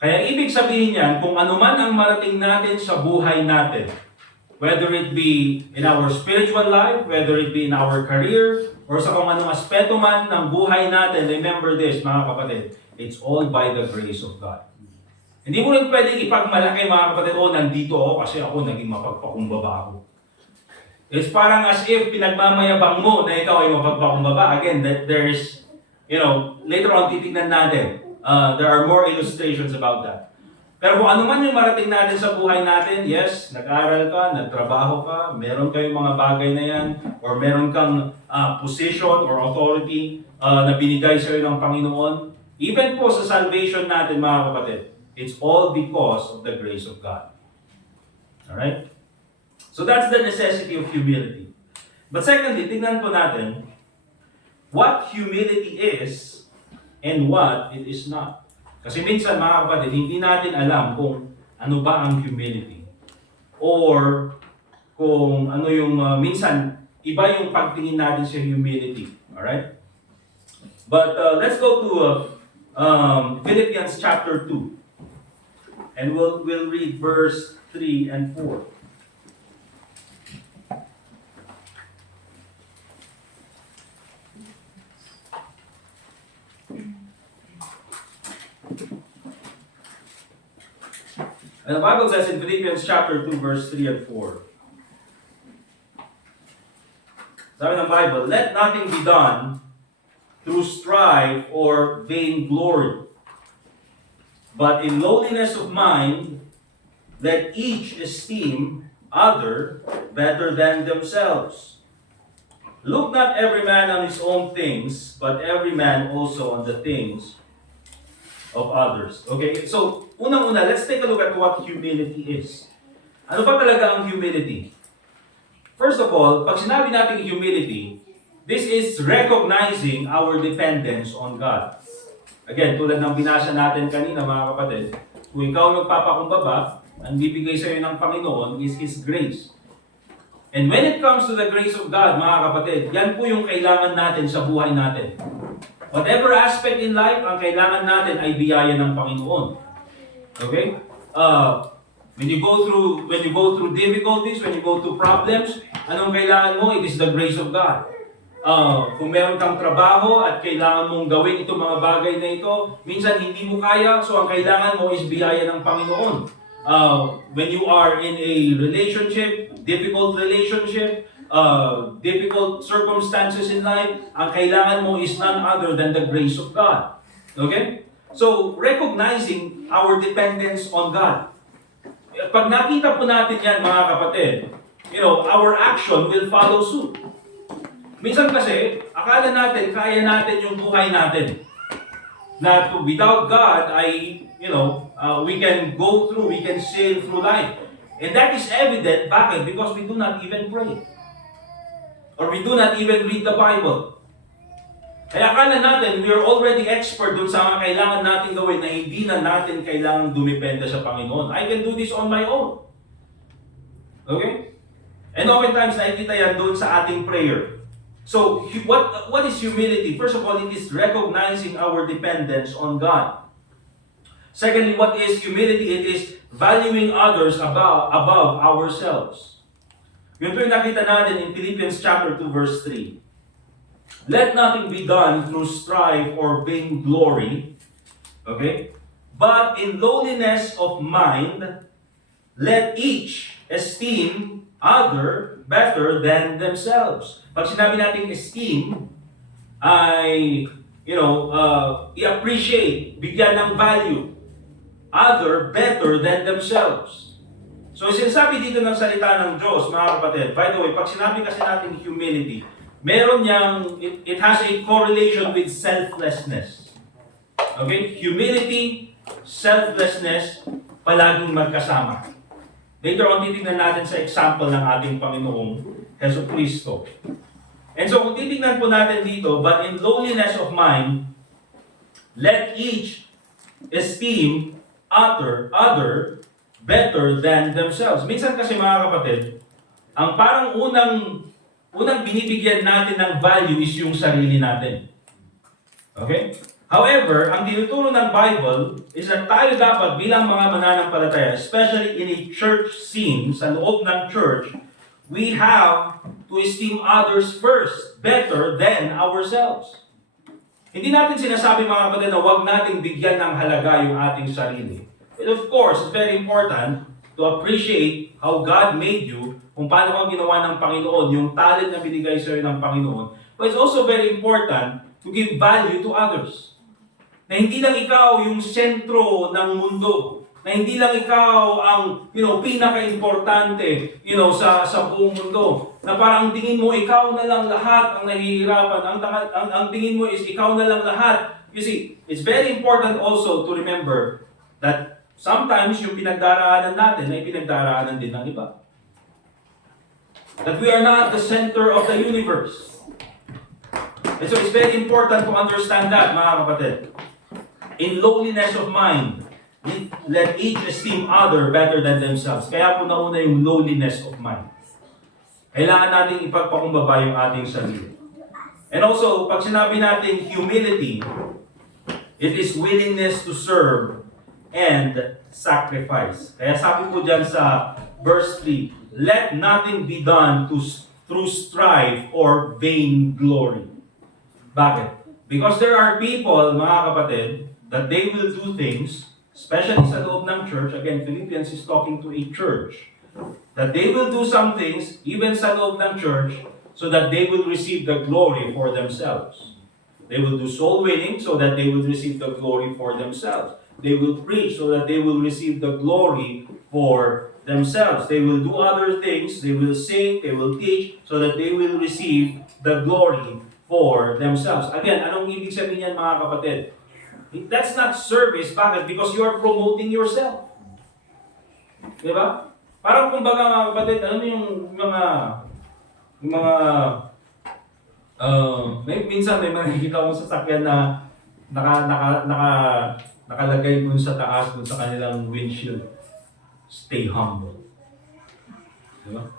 Kaya ibig sabihin niyan, kung ano man ang marating natin sa buhay natin, whether it be in our spiritual life, whether it be in our career, or sa kung anong aspeto man ng buhay natin, remember this, mga kapatid, it's all by the grace of God. Hindi mo rin pwedeng ipagmalaki, mga kapatid, nandito ako kasi ako naging mapagpakumbaba ako. It's parang as if pinagmamayabang mo na ikaw ay mapagpakumbaba. Again, there is, later on titignan natin. There are more illustrations about that. Pero kung ano man yung marating natin sa buhay natin, yes, nag-aral ka, nagtrabaho ka, meron kayong mga bagay na yan, or meron kang position or authority na binigay sa iyo ng Panginoon. Even po sa salvation natin, mga kapatid, it's all because of the grace of God. Alright? So that's the necessity of humility. But secondly, tingnan po natin what humility is and what it is not. Kasi minsan, mga kapatid, hindi natin alam kung ano ba ang humility. or kung ano yung minsan iba yung pagtingin natin sa humility. Alright? But let's go to Philippians chapter 2. And we'll read verse 3 and 4. And the Bible says in Philippians chapter 2, verse 3 and 4. Sabi ng Bible, let nothing be done through strife or vain glory, but in lowliness of mind, let each esteem other better than themselves. Look not every man on his own things, but every man also on the things of others. Okay, so unang-una, let's take a look at what humility is. Ano ba talaga ang humility? First of all, pag sinabi natin humility, this is recognizing our dependence on God. Again, tulad ng binasa natin kanina mga kapatid, kung ikaw magpapakumbaba, ang bibigay sa iyo ng Panginoon is His grace. And when it comes to the grace of God, mga kapatid, yan po yung kailangan natin sa buhay natin. Whatever aspect in life, ang kailangan natin ay biyaya ng Panginoon. Okay? When you go through difficulties, when you go through problems, anong kailangan mo? It is the grace of God. Kung meron kang trabaho at kailangan mong gawin itong mga bagay na ito, minsan hindi mo kaya, so ang kailangan mo is biyaya ng Panginoon. When you are in a relationship, difficult circumstances in life, ang kailangan mo is none other than the grace of God. Okay? So, recognizing our dependence on God. Pag nakita po natin yan, mga kapatid, our action will follow suit. Minsan kasi, akala natin, kaya natin yung buhay natin. Na without God, we can go through, we can sail through life. And that is evident, bakit? Because we do not even pray. Or we do not even read the Bible. Kaya akala natin, we are already expert dun sa mga kailangan natin gawin na hindi na natin kailangan dumepende sa Panginoon. I can do this on my own. Okay? And oftentimes, nakikita yan dun sa ating prayer. So, what is humility? First of all, it is recognizing our dependence on God. Secondly, what is humility? It is valuing others above ourselves. Yun po yung nakita natin in Philippians chapter 2, verse 3. Let nothing be done through strife or vain glory, okay? But in lowliness of mind, let each esteem other better than themselves. Pag sinabi natin esteem, ay, i-appreciate, bigyan ng value, other better than themselves. So, sinasabi dito ng salita ng Diyos, mga kapatid, by the way, pag sinabi kasi natin humility, meron it has a correlation with selflessness. Okay? Humility, selflessness, palaging magkasama. Later on, titignan natin sa example ng ating Panginoong Hesus Kristo. And so, kung titignan po natin dito, but in lowliness of mind, let each esteem other better than themselves. Minsan kasi mga kapatid, ang parang unang binibigyan natin ng value is yung sarili natin. Okay? However, ang tinuturo ng Bible is that tayo dapat bilang mga mananampalataya, especially in a church scene, sa loob ng church, we have to esteem others first, better than ourselves. Hindi natin sinasabi mga kapatid na huwag nating bigyan ng halaga yung ating sarili. But of course, it's very important to appreciate how God made you, kung paano kang ginawa ng Panginoon, yung talent na binigay sa iyo ng Panginoon. But it's also very important to give value to others. Na hindi lang ikaw yung sentro ng mundo. Na hindi lang ikaw ang, pinaka-importante, sa buong mundo. Na parang tingin mo, ikaw na lang lahat ang nahihirapan. Ang tingin mo is, ikaw na lang lahat. You see, it's very important also to remember that sometimes yung pinagdaraanan natin ay pinagdaraanan din ng iba. That we are not the center of the universe. And so it's very important to understand that, mga kapatid. In lowliness of mind, let each esteem other better than themselves. Kaya po nauna yung lowliness of mind. Kailangan natin ipagpakumbaba yung ating sarili. And also, pag sinabi natin humility, it is willingness to serve and sacrifice. Kaya sabi po dyan sa verse 3, let nothing be done through strife or vain glory. Bakit? Because there are people, mga kapatid, that they will do things, especially sa loob ng church. Again, Philippians is talking to a church. That they will do some things, even sa loob ng church, so that they will receive the glory for themselves. They will do soul winning so that they will receive the glory for themselves. They will preach so that they will receive the glory for themselves. They will do other things, they will sing, they will teach, so that they will receive the glory for themselves. Again, anong ibig sabihin yan, mga kapatid? That's not service. Bakit? Because you are promoting yourself. Diba? Parang kumbaga, mga kapatid, ano yung minsan may makikita ko sa sasakyan na nakalagay dun sa taas, dun sa kanilang windshield. Stay humble. Diba?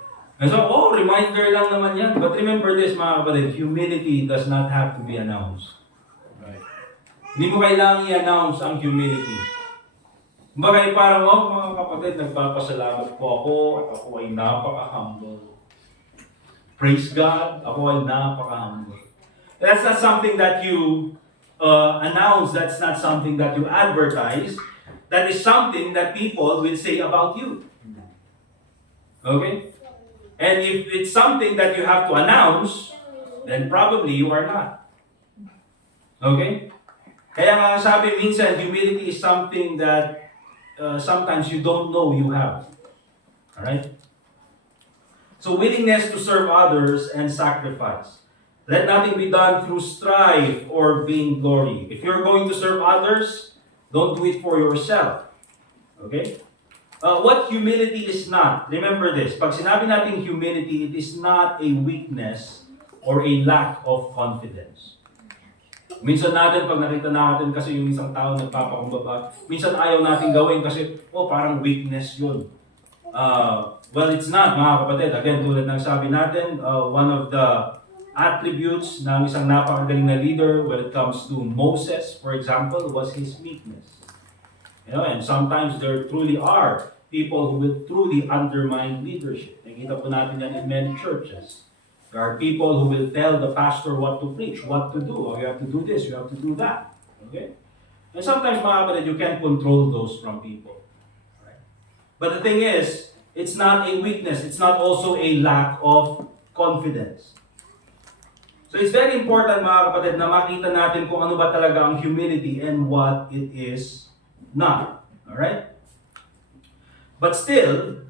And so, reminder lang naman yan. But remember this, mga kapatid, humility does not have to be announced. Right? Hindi mo kailangan i-announce ang humility. Kumbaga parang, mga kapatid, nagpapasalamat po ako at ako ay napaka-humble. Praise God, ako ay napaka-humble. That's not something that you announce. That's not something that you advertise. That is something that people will say about you. Okay? And if it's something that you have to announce, then probably you are not. Okay? Kaya nga sabi minsan, humility is something that sometimes you don't know you have. Alright? So willingness to serve others and sacrifice. Let nothing be done through strife or vain glory. If you're going to serve others, don't do it for yourself. Okay? What humility is not, remember this, pag sinabi natin humility, it is not a weakness or a lack of confidence. Minsan natin, pag nakita natin kasi yung isang tao nagpapakumbaba, minsan ayaw natin gawin kasi, parang weakness yun. Well, it's not, mga kapatid. Again, tulad ng sabi natin, one of the attributes ng isang napakagaling na leader when it comes to Moses, for example, was his meekness. And sometimes there truly are people who will truly undermine leadership. Nakikita po natin yan in many churches. There are people who will tell the pastor what to preach, what to do. You have to do this, you have to do that. Okay? And sometimes, mga kapatid, you can't control those from people. Right? But the thing is, it's not a weakness. It's not also a lack of confidence. So it's very important, mga kapatid, na makita natin kung ano ba talaga ang humility and what it is not. Alright? But still,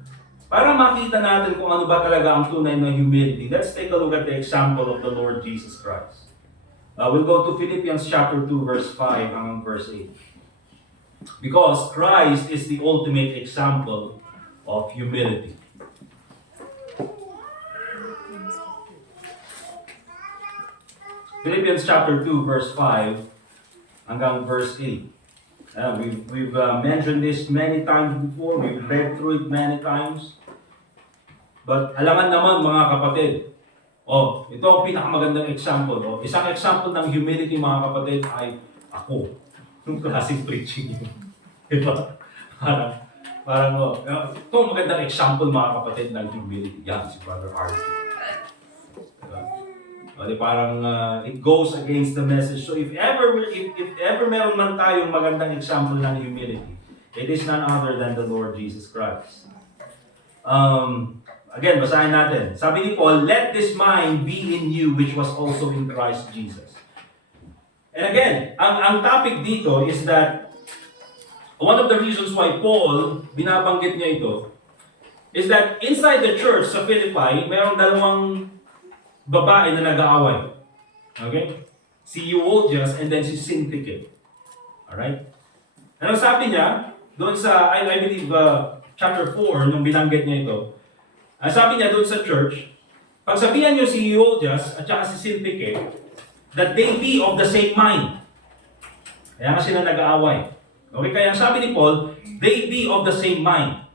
para makita natin kung ano ba talaga ang tunay na humility, let's take a look at the example of the Lord Jesus Christ. We'll go to Philippians chapter 2, verse 5 hanggang verse 8. Because Christ is the ultimate example of humility. Philippians chapter 2, verse 5 hanggang verse 8. We've mentioned this many times before. We've read through it many times. But alangan naman, mga kapatid, ito ang pinakamagandang example. Isang example ng humility, mga kapatid, ay ako. Yung klaseng preaching yun. Diba? Parang, ito ang magandang example, mga kapatid, ng humility. Yan, si Brother Archie. Parang it goes against the message. So if ever meron man tayong magandang example ng humility, it is none other than the Lord Jesus Christ. Again, basahin natin. Sabi ni Paul, let this mind be in you which was also in Christ Jesus. And again, ang topic dito is that one of the reasons why Paul, binabanggit niya ito, is that inside the church sa Philippi, mayroong dalawang babae na nag-aaway. Okay? Si Euodias and then si Syntyche. Alright? Ano sabi niya? Doon sa, I believe, chapter 4, nung binanggit niya ito, sabi niya doon sa church, pagsabihan niyo si Euodias at saka si Syntyche, that they be of the same mind. Kaya nga sila nag-aaway. Okay, kaya sabi ni Paul, they be of the same mind.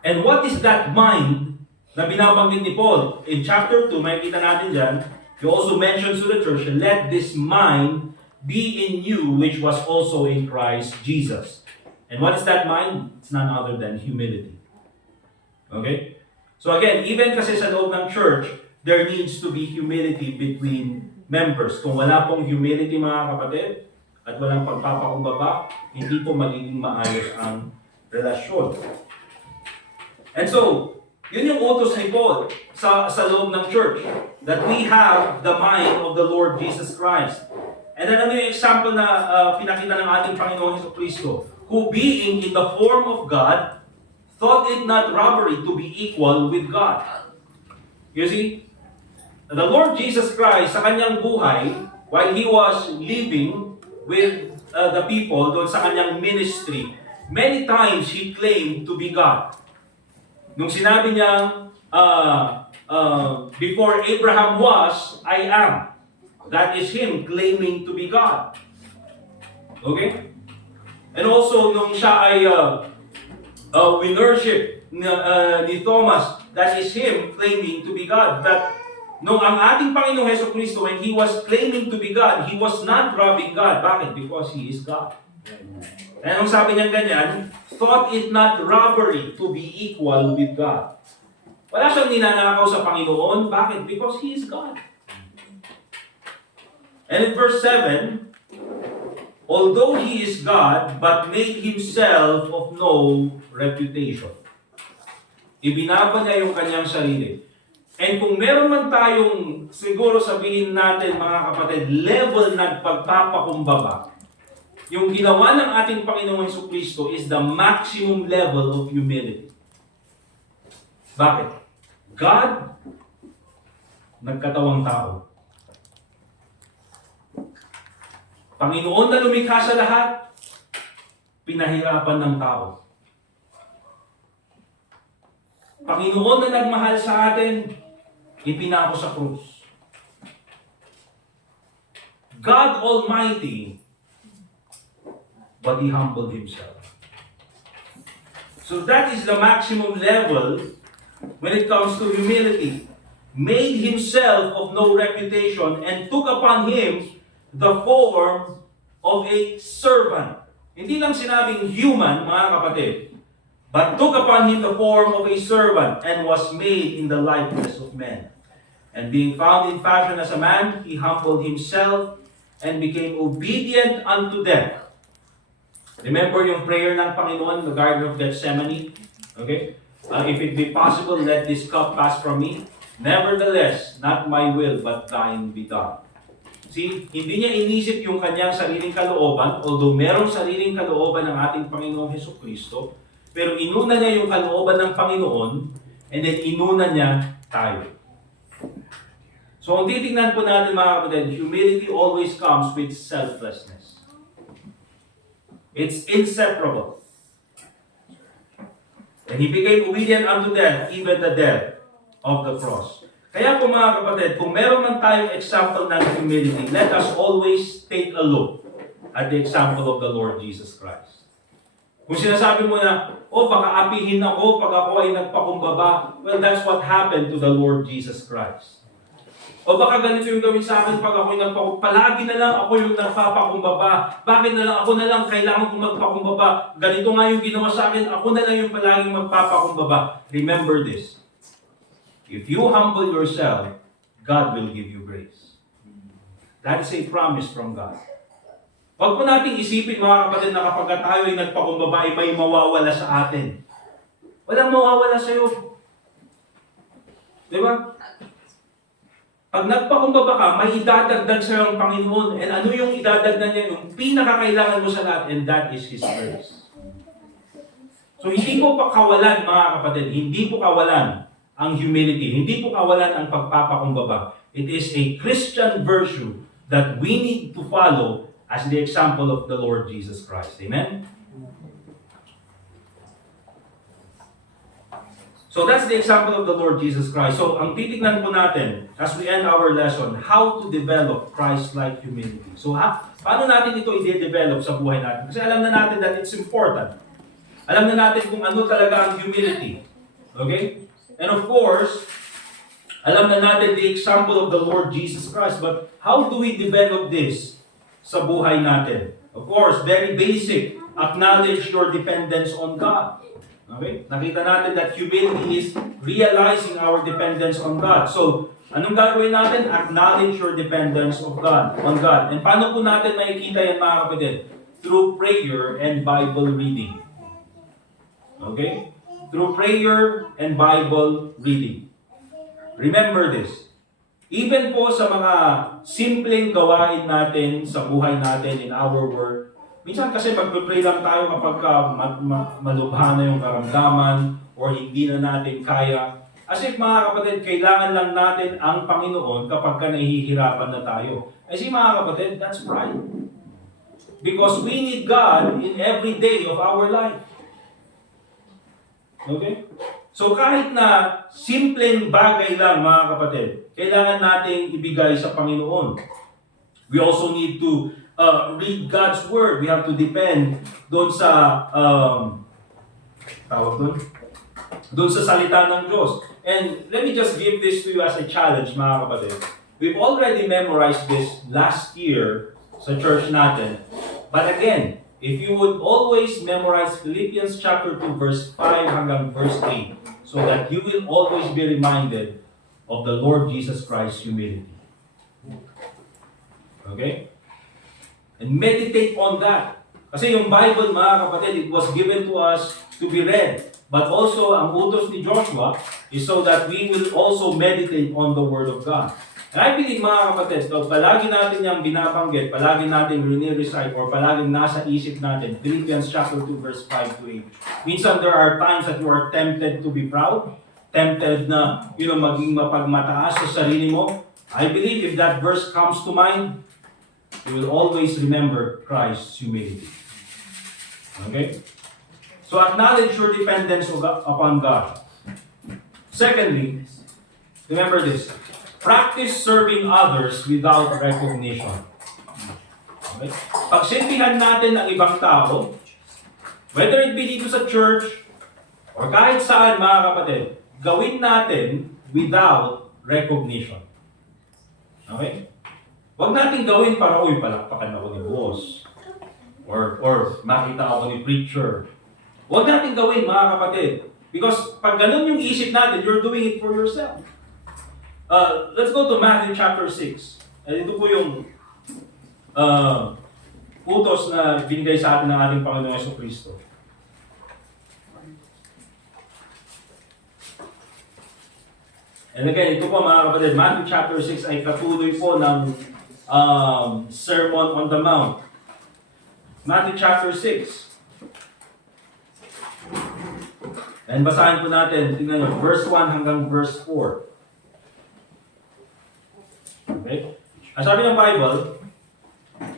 And what is that mind na binabanggit ni Paul? In chapter 2, makikita natin dyan, he also mentions to the church, let this mind be in you, which was also in Christ Jesus. And what is that mind? It's none other than humility. Okay? So again, even kasi sa loob ng church, there needs to be humility between members. Kung wala pong humility mga kapatid, at walang pagpapakumbaba, hindi po magiging maayos ang relasyon. And so, yun yung utos ni Paul sa loob ng church, that we have the mind of the Lord Jesus Christ. And then ano yung example na pinakita ng ating Panginoon Jesucristo? Who being in the form of God, thought it not robbery to be equal with God. You see? The Lord Jesus Christ, sa kanyang buhay, while He was living with the people doon sa kanyang ministry, many times He claimed to be God. Nung sinabi niya, before Abraham was, I am. That is Him claiming to be God. Okay? And also, nung siya ay winnership ni Thomas, that is Him claiming to be God. That nung ang ating Panginoong Jesucristo, when He was claiming to be God, He was not robbing God. Bakit? Because He is God. And nung sabi niya ganyan, thought it not robbery to be equal with God. Wala siyang ninanakaw sa Panginoon. Bakit? Because He is God. And in verse 7, although He is God, but made Himself of no reputation. Ibinaba niya yung kanyang sarili. And kung meron man tayong, siguro sabihin natin mga kapatid, level ng pagpapakumbaba, yung ginawa ng ating Panginoong Jesucristo is the maximum level of humility. Bakit? God, nagkatawang tao. Panginoon na lumikha sa lahat, pinahirapan ng tao. Panginoon na nagmahal sa atin, ipinako sa krus. God Almighty, but He humbled Himself. So that is the maximum level when it comes to humility. Made Himself of no reputation and took upon Him the form of a servant. Hindi lang sinabing human, mga kapatid, but took upon Him the form of a servant and was made in the likeness of men. And being found in fashion as a man, He humbled Himself and became obedient unto death. Remember yung prayer ng Panginoon in the Garden of Gethsemane? Okay? If it be possible, let this cup pass from me. Nevertheless, not my will, but thine be done. See, hindi niya inisip yung kanyang sariling kalooban, although merong sariling kalooban ng ating Panginoong Jesucristo, pero inuna niya yung kalooban ng Panginoon, and then inuna niya tayo. So, kung titignan po natin mga kapatid, humility always comes with selflessness. It's inseparable. And He became obedient unto death, even the death of the cross. Kaya po mga kapatid, kung meron man tayong example ng humility, let us always take a look at the example of the Lord Jesus Christ. Kung sinasabi mo na, baka apihin ako pag ako ay nagpakumbaba, well, that's what happened to the Lord Jesus Christ. O baka ganito yung gawin sa akin pag ako'y nagpakumbaba. Palagi na lang ako yung nagpapakumbaba. Bakit na lang ako na lang kailangan kong magpakumbaba? Ganito nga yung ginawa sa akin, ako na lang yung palaging magpapakumbaba. Remember this. If you humble yourself, God will give you grace. That is a promise from God. Huwag po nating isipin mga kapatid na kapag tayo ay nagpakumbaba ay may mawawala sa atin. Walang mawawala sa iyo. Di ba? Pag nagpakumbaba ka, may idadagdag sa iyong Panginoon. And ano yung idadagdag niya? Yung pinakakailangan mo sa lahat, and that is His grace. So hindi po pa kawalan mga kapatid, hindi po kawalan ang humility, hindi po kawalan ang pagpapakumbaba. It is a Christian virtue that we need to follow as the example of the Lord Jesus Christ. Amen? So that's the example of the Lord Jesus Christ. So ang titignan po natin as we end our lesson, how to develop Christ-like humility. So paano natin ito i-develop sa buhay natin? Kasi alam na natin that it's important. Alam na natin kung ano talaga ang humility. Okay? And of course, alam na natin the example of the Lord Jesus Christ. But how do we develop this sa buhay natin? Of course, very basic. Acknowledge your dependence on God. Okay? Nakita natin that humility is realizing our dependence on God. So, anong gagawin natin? Acknowledge your dependence on God. And paano po natin makikita yan, mga kapatid? Through prayer and Bible reading. Okay? Through prayer and Bible reading. Remember this. Even po sa mga simpleng gawain natin sa buhay natin in our work, minsan kasi magpe-pray lang tayo kapag malubha na yung karamdaman or hindi na natin kaya. As if mga kapatid, kailangan lang natin ang Panginoon kapag nahihirapan na tayo. Kasi mga kapatid, that's pride. Because we need God in every day of our life. Okay? So kahit na simpleng bagay lang mga kapatid, kailangan nating ibigay sa Panginoon. We also need to read God's Word. We have to depend doon sa doon sa salita ng Diyos. And let me just give this to you as a challenge, mga kapatid. We've already memorized this last year sa church natin. But again, if you would always memorize Philippians chapter 2 verse 5 hanggang verse 8, so that you will always be reminded of the Lord Jesus Christ's humility. Okay? And meditate on that. Kasi yung Bible, mga kapatid, it was given to us to be read. But also, ang utos ni Joshua is so that we will also meditate on the Word of God. And I believe, mga kapatid, so palagi natin yung binabanggit, palagi natin recite or palagi nasa isip natin, Philippians chapter 2 verse 5 to 8. Minsan there are times that you are tempted to be proud, tempted na, maging mapagmataas sa sarili mo. I believe if that verse comes to mind, you will always remember Christ's humility. Okay? So acknowledge your dependence upon God. Secondly, remember this. Practice serving others without recognition. Okay? Pagsilbihan natin ang ibang tao, whether it be dito sa church or kahit saan, mga kapatid, gawin natin without recognition. Okay? Huwag natin gawin para, palakpakan ako ni boss. Or makita ako ni preacher. Huwag natin gawin, mga kapatid. Because pag ganun yung isip natin, you're doing it for yourself. Let's go to Matthew chapter 6. Ito po yung utos na binigay sa atin ng ating Panginoon Jesucristo. And again, ito po mga kapatid, Matthew chapter 6 ay katuloy po ng Sermon on the Mount. Matthew chapter 6. And basahin po natin, tingnan nyo, verse 1 hanggang verse 4. Okay? Ang sabi ng Bible,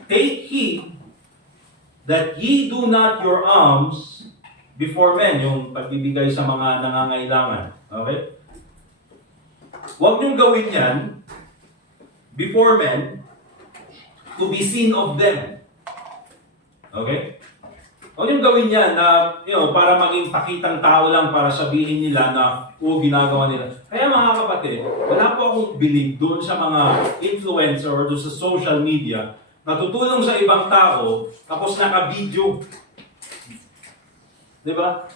take heed that ye do not your alms before men, yung pagbibigay sa mga nangangailangan. Okay? Huwag niyong gawin yan before men to be seen of them. Okay? Huwag niyong gawin yan na, para maging pakitang tao lang para sabihin nila na, ginagawa nila. Kaya mga kapatid, wala po akong believe doon sa mga influencer or doon sa social media na tutulong sa ibang tao tapos naka-video. Diba?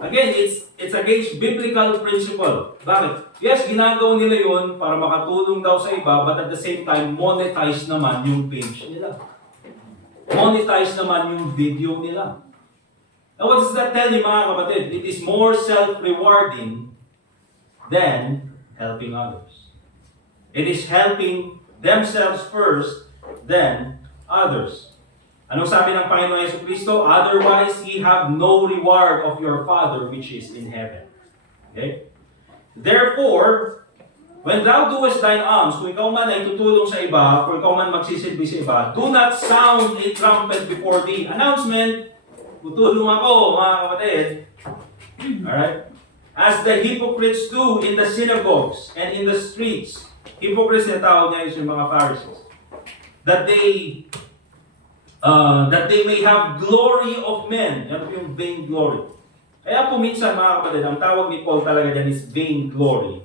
Again, it's against biblical principle. Bakit? Yes, ginagawa nila yun para makatulong daw sa iba, but at the same time, monetize naman yung page nila. Monetize naman yung video nila. Now what does that tell you, mga kapatid? It is more self-rewarding than helping others. It is helping themselves first, then others. Anong sabi ng Panginoon Jesucristo? Otherwise, ye have no reward of your Father which is in heaven. Okay? Therefore, when thou doest thine alms, kung ikaw man ay tutulong sa iba, kung ikaw man magsisilbi sa iba, do not sound a trumpet before thee. Announcement, tutulong ako, mga kapatid. Alright? as the hypocrites do in the synagogues and in the streets. Hypocrites na tawag niya yung mga Pharisees. That they may have glory of men. Yan po yung vain glory. Kaya po minsan mga kapatid, ang tawag ni Paul talaga dyan is vain glory.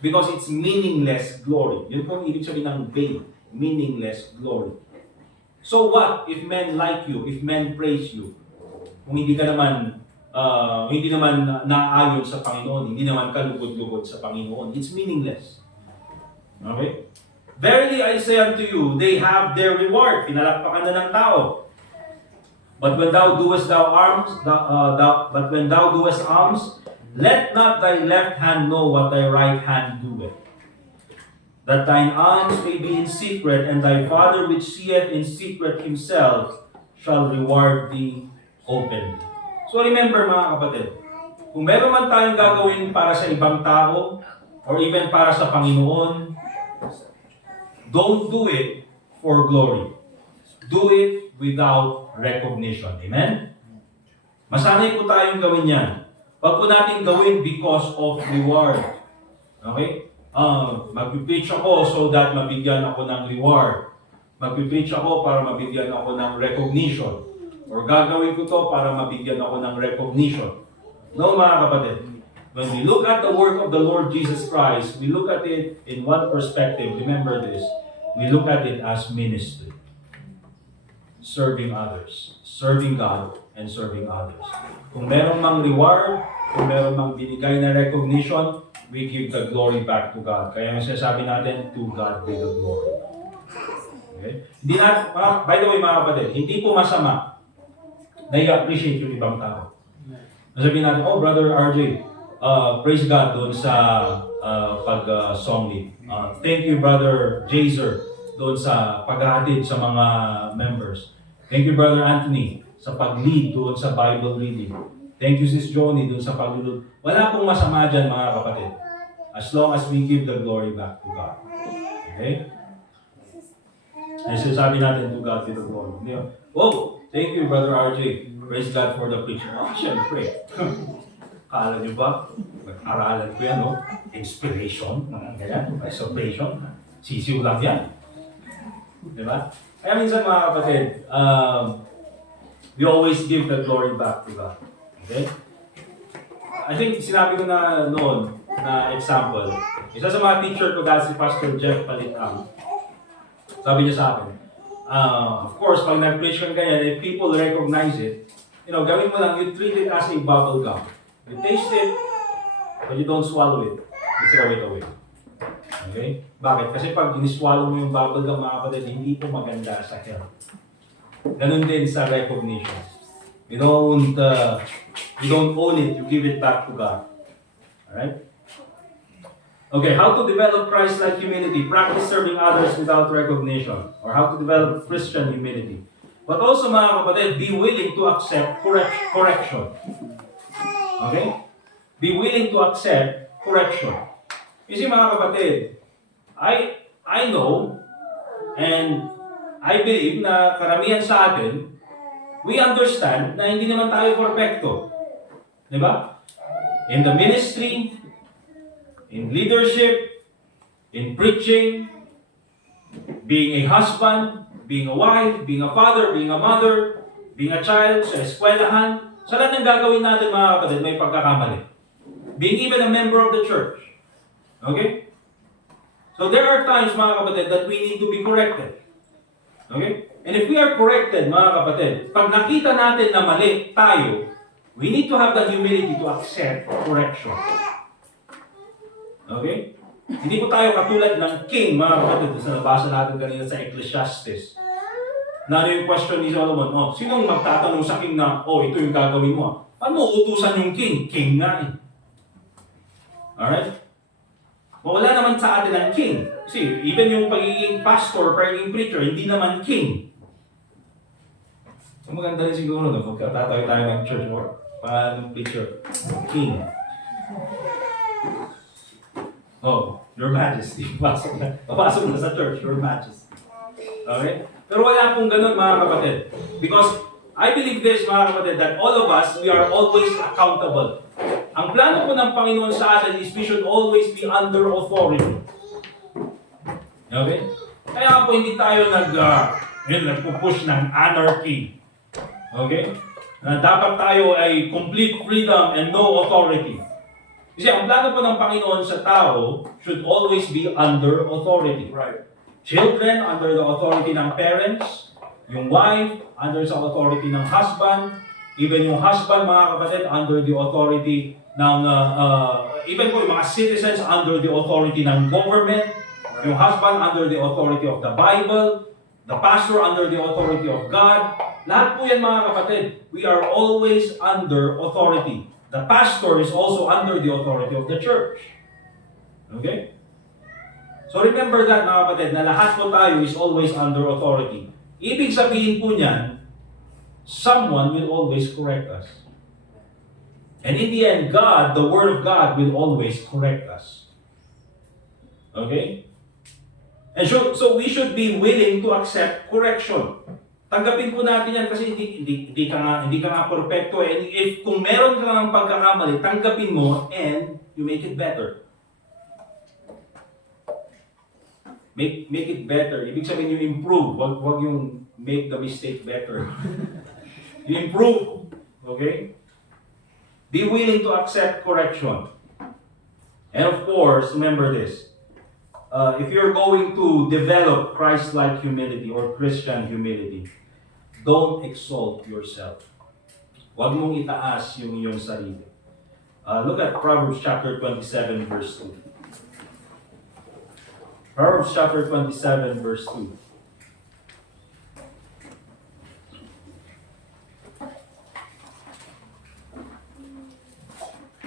Because it's meaningless glory. Yun po ang ibig sabihin ng vain. Meaningless glory. So what if men like you, if men praise you? Kung hindi ka naman, hindi naman naayon sa Panginoon, hindi naman kalugod-lugod sa Panginoon, it's meaningless. Okay? Verily I say unto you, they have their reward. Pinalakpakan na ng tao. But when thou doest alms, let not thy left hand know what thy right hand doeth. That thine alms may be in secret, and thy Father which seeth in secret himself shall reward thee openly. So remember mga kapatid, kung meron man tayong gagawin para sa ibang tao, or even para sa Panginoon, don't do it for glory. Do it without recognition. Amen? Masanay po tayong gawin yan. Huwag po natin gawin because of reward. Okay? Mag-preach ako so that mabigyan ako ng reward. Mag-preach ako para mabigyan ako ng recognition. Or gagawin ko to para mabigyan ako ng recognition. No, mga kapatid. When we look at the work of the Lord Jesus Christ, we look at it in one perspective. Remember this. We look at it as ministry. Serving others. Serving God and serving others. Kung merong mang reward, kung merong mang binigay na recognition, we give the glory back to God. Kaya yung sinasabi natin, to God be the glory. Okay? Hindi na, by the way mga kapatid, hindi po masama na i-appreciate yung ibang tao. Sabihin natin, oh Brother RJ, praise God doon sa pag-song lead. Thank you Brother Jazer doon sa paghahatid sa mga members. Thank you Brother Anthony sa pag-lead doon sa Bible reading. Thank you Sis Joni doon sa paglulod. Wala pong masama dyan mga kapatid. As long as we give the glory back to God. Okay? Ay sinasabi natin to God be the glory. Hindi ba? Oh, thank you Brother RJ. Praise God for the preaching. Oh, syempre. Kala nyo ba? Nag-aralan ko yan, no? Inspiration. Ganyan. Inspiration. Sisiw lang yan. Diba? Kaya minsan mga kapatid, we always give the glory back to God. Okay? I think sinabi ko na noon, na example, isa sa mga teacher ko dahil si Pastor Jeff Palitang, sabi niya sa akin, of course, pag nag-preach ka ganyan, if people recognize it, gawin mo lang, you treat it as a bubble gum. You taste it, but you don't swallow it. You throw it away. Okay? Bakit? Kasi pag iniswallow mo yung bubble gum, mga kapatid, hindi po maganda sa health. Ganun din sa recognition. You don't own it, you give it back to God. Alright? Okay, how to develop Christ-like humility. Practice serving others without recognition. Or how to develop Christian humility. But also, mga kapatid, be willing to accept correction. Okay? Be willing to accept correction. You see, mga kapatid, I know and I believe na karamihan sa atin, we understand na hindi naman tayo perfecto. Diba? In the ministry, in leadership, in preaching, being a husband, being a wife, being a father, being a mother, being a child, sa eskwelahan, sa lahat ng gagawin natin mga kapatid, may pagkakamali. Being even a member of the church. Okay? So there are times mga kapatid that we need to be corrected. Okay? And if we are corrected mga kapatid, pag nakita natin na mali tayo, we need to have the humility to accept correction. Okay? Hindi po tayo katulad ng king, mga kapatid, sa nabasa natin kanina sa Ecclesiastes. Na yung question ni Solomon, sinong magtatanong sa king na, ito yung gagawin mo? Paano mo utusan yung king? King nga eh. Alright? Wala naman sa atin ang king. Kasi even yung pagiging pastor, pagiging preacher, hindi naman king. So maganda rin siguro na pagkatatayo tayo ng church or paano preacher? King. Your Majesty. Papasok na sa church, Your Majesty. Okay? Pero wala pong ganun mga kapatid. Because I believe this mga kapatid, that all of us, we are always accountable. Ang plano po ng Panginoon sa atin is we should always be under authority. Okay? Kaya po hindi tayo nagpupush ng anarchy. Okay? Na dapat tayo ay complete freedom and no authority. Kasi ang plano po ng Panginoon sa tao should always be under authority. Right. Children under the authority ng parents, yung wife under sa authority ng husband, even yung husband, mga kapatid, under the authority ng, even po yung mga citizens under the authority ng government, yung husband under the authority of the Bible, the pastor under the authority of God. Lahat po yan, mga kapatid, we are always under authority. The pastor is also under the authority of the church. Okay? So remember that, mga kapatid, na lahat po tayo is always under authority. Ibig sabihin po niyan, someone will always correct us. And in the end, God, the Word of God, will always correct us. Okay? And so we should be willing to accept correction. Tanggapin po natin yan kasi hindi ka nga perfecto. And if kung meron ka ng pagkakamali, tanggapin mo and you make it better. Make it better. Ibig sabihin you improve. Wag yung make the mistake better. You improve. Okay? Be willing to accept correction. And of course, remember this. If you're going to develop Christ-like humility or Christian humility, don't exalt yourself. Huwag mong itaas yung iyong sarili. Look at Proverbs chapter 27 verse 2. Proverbs chapter 27 verse 2.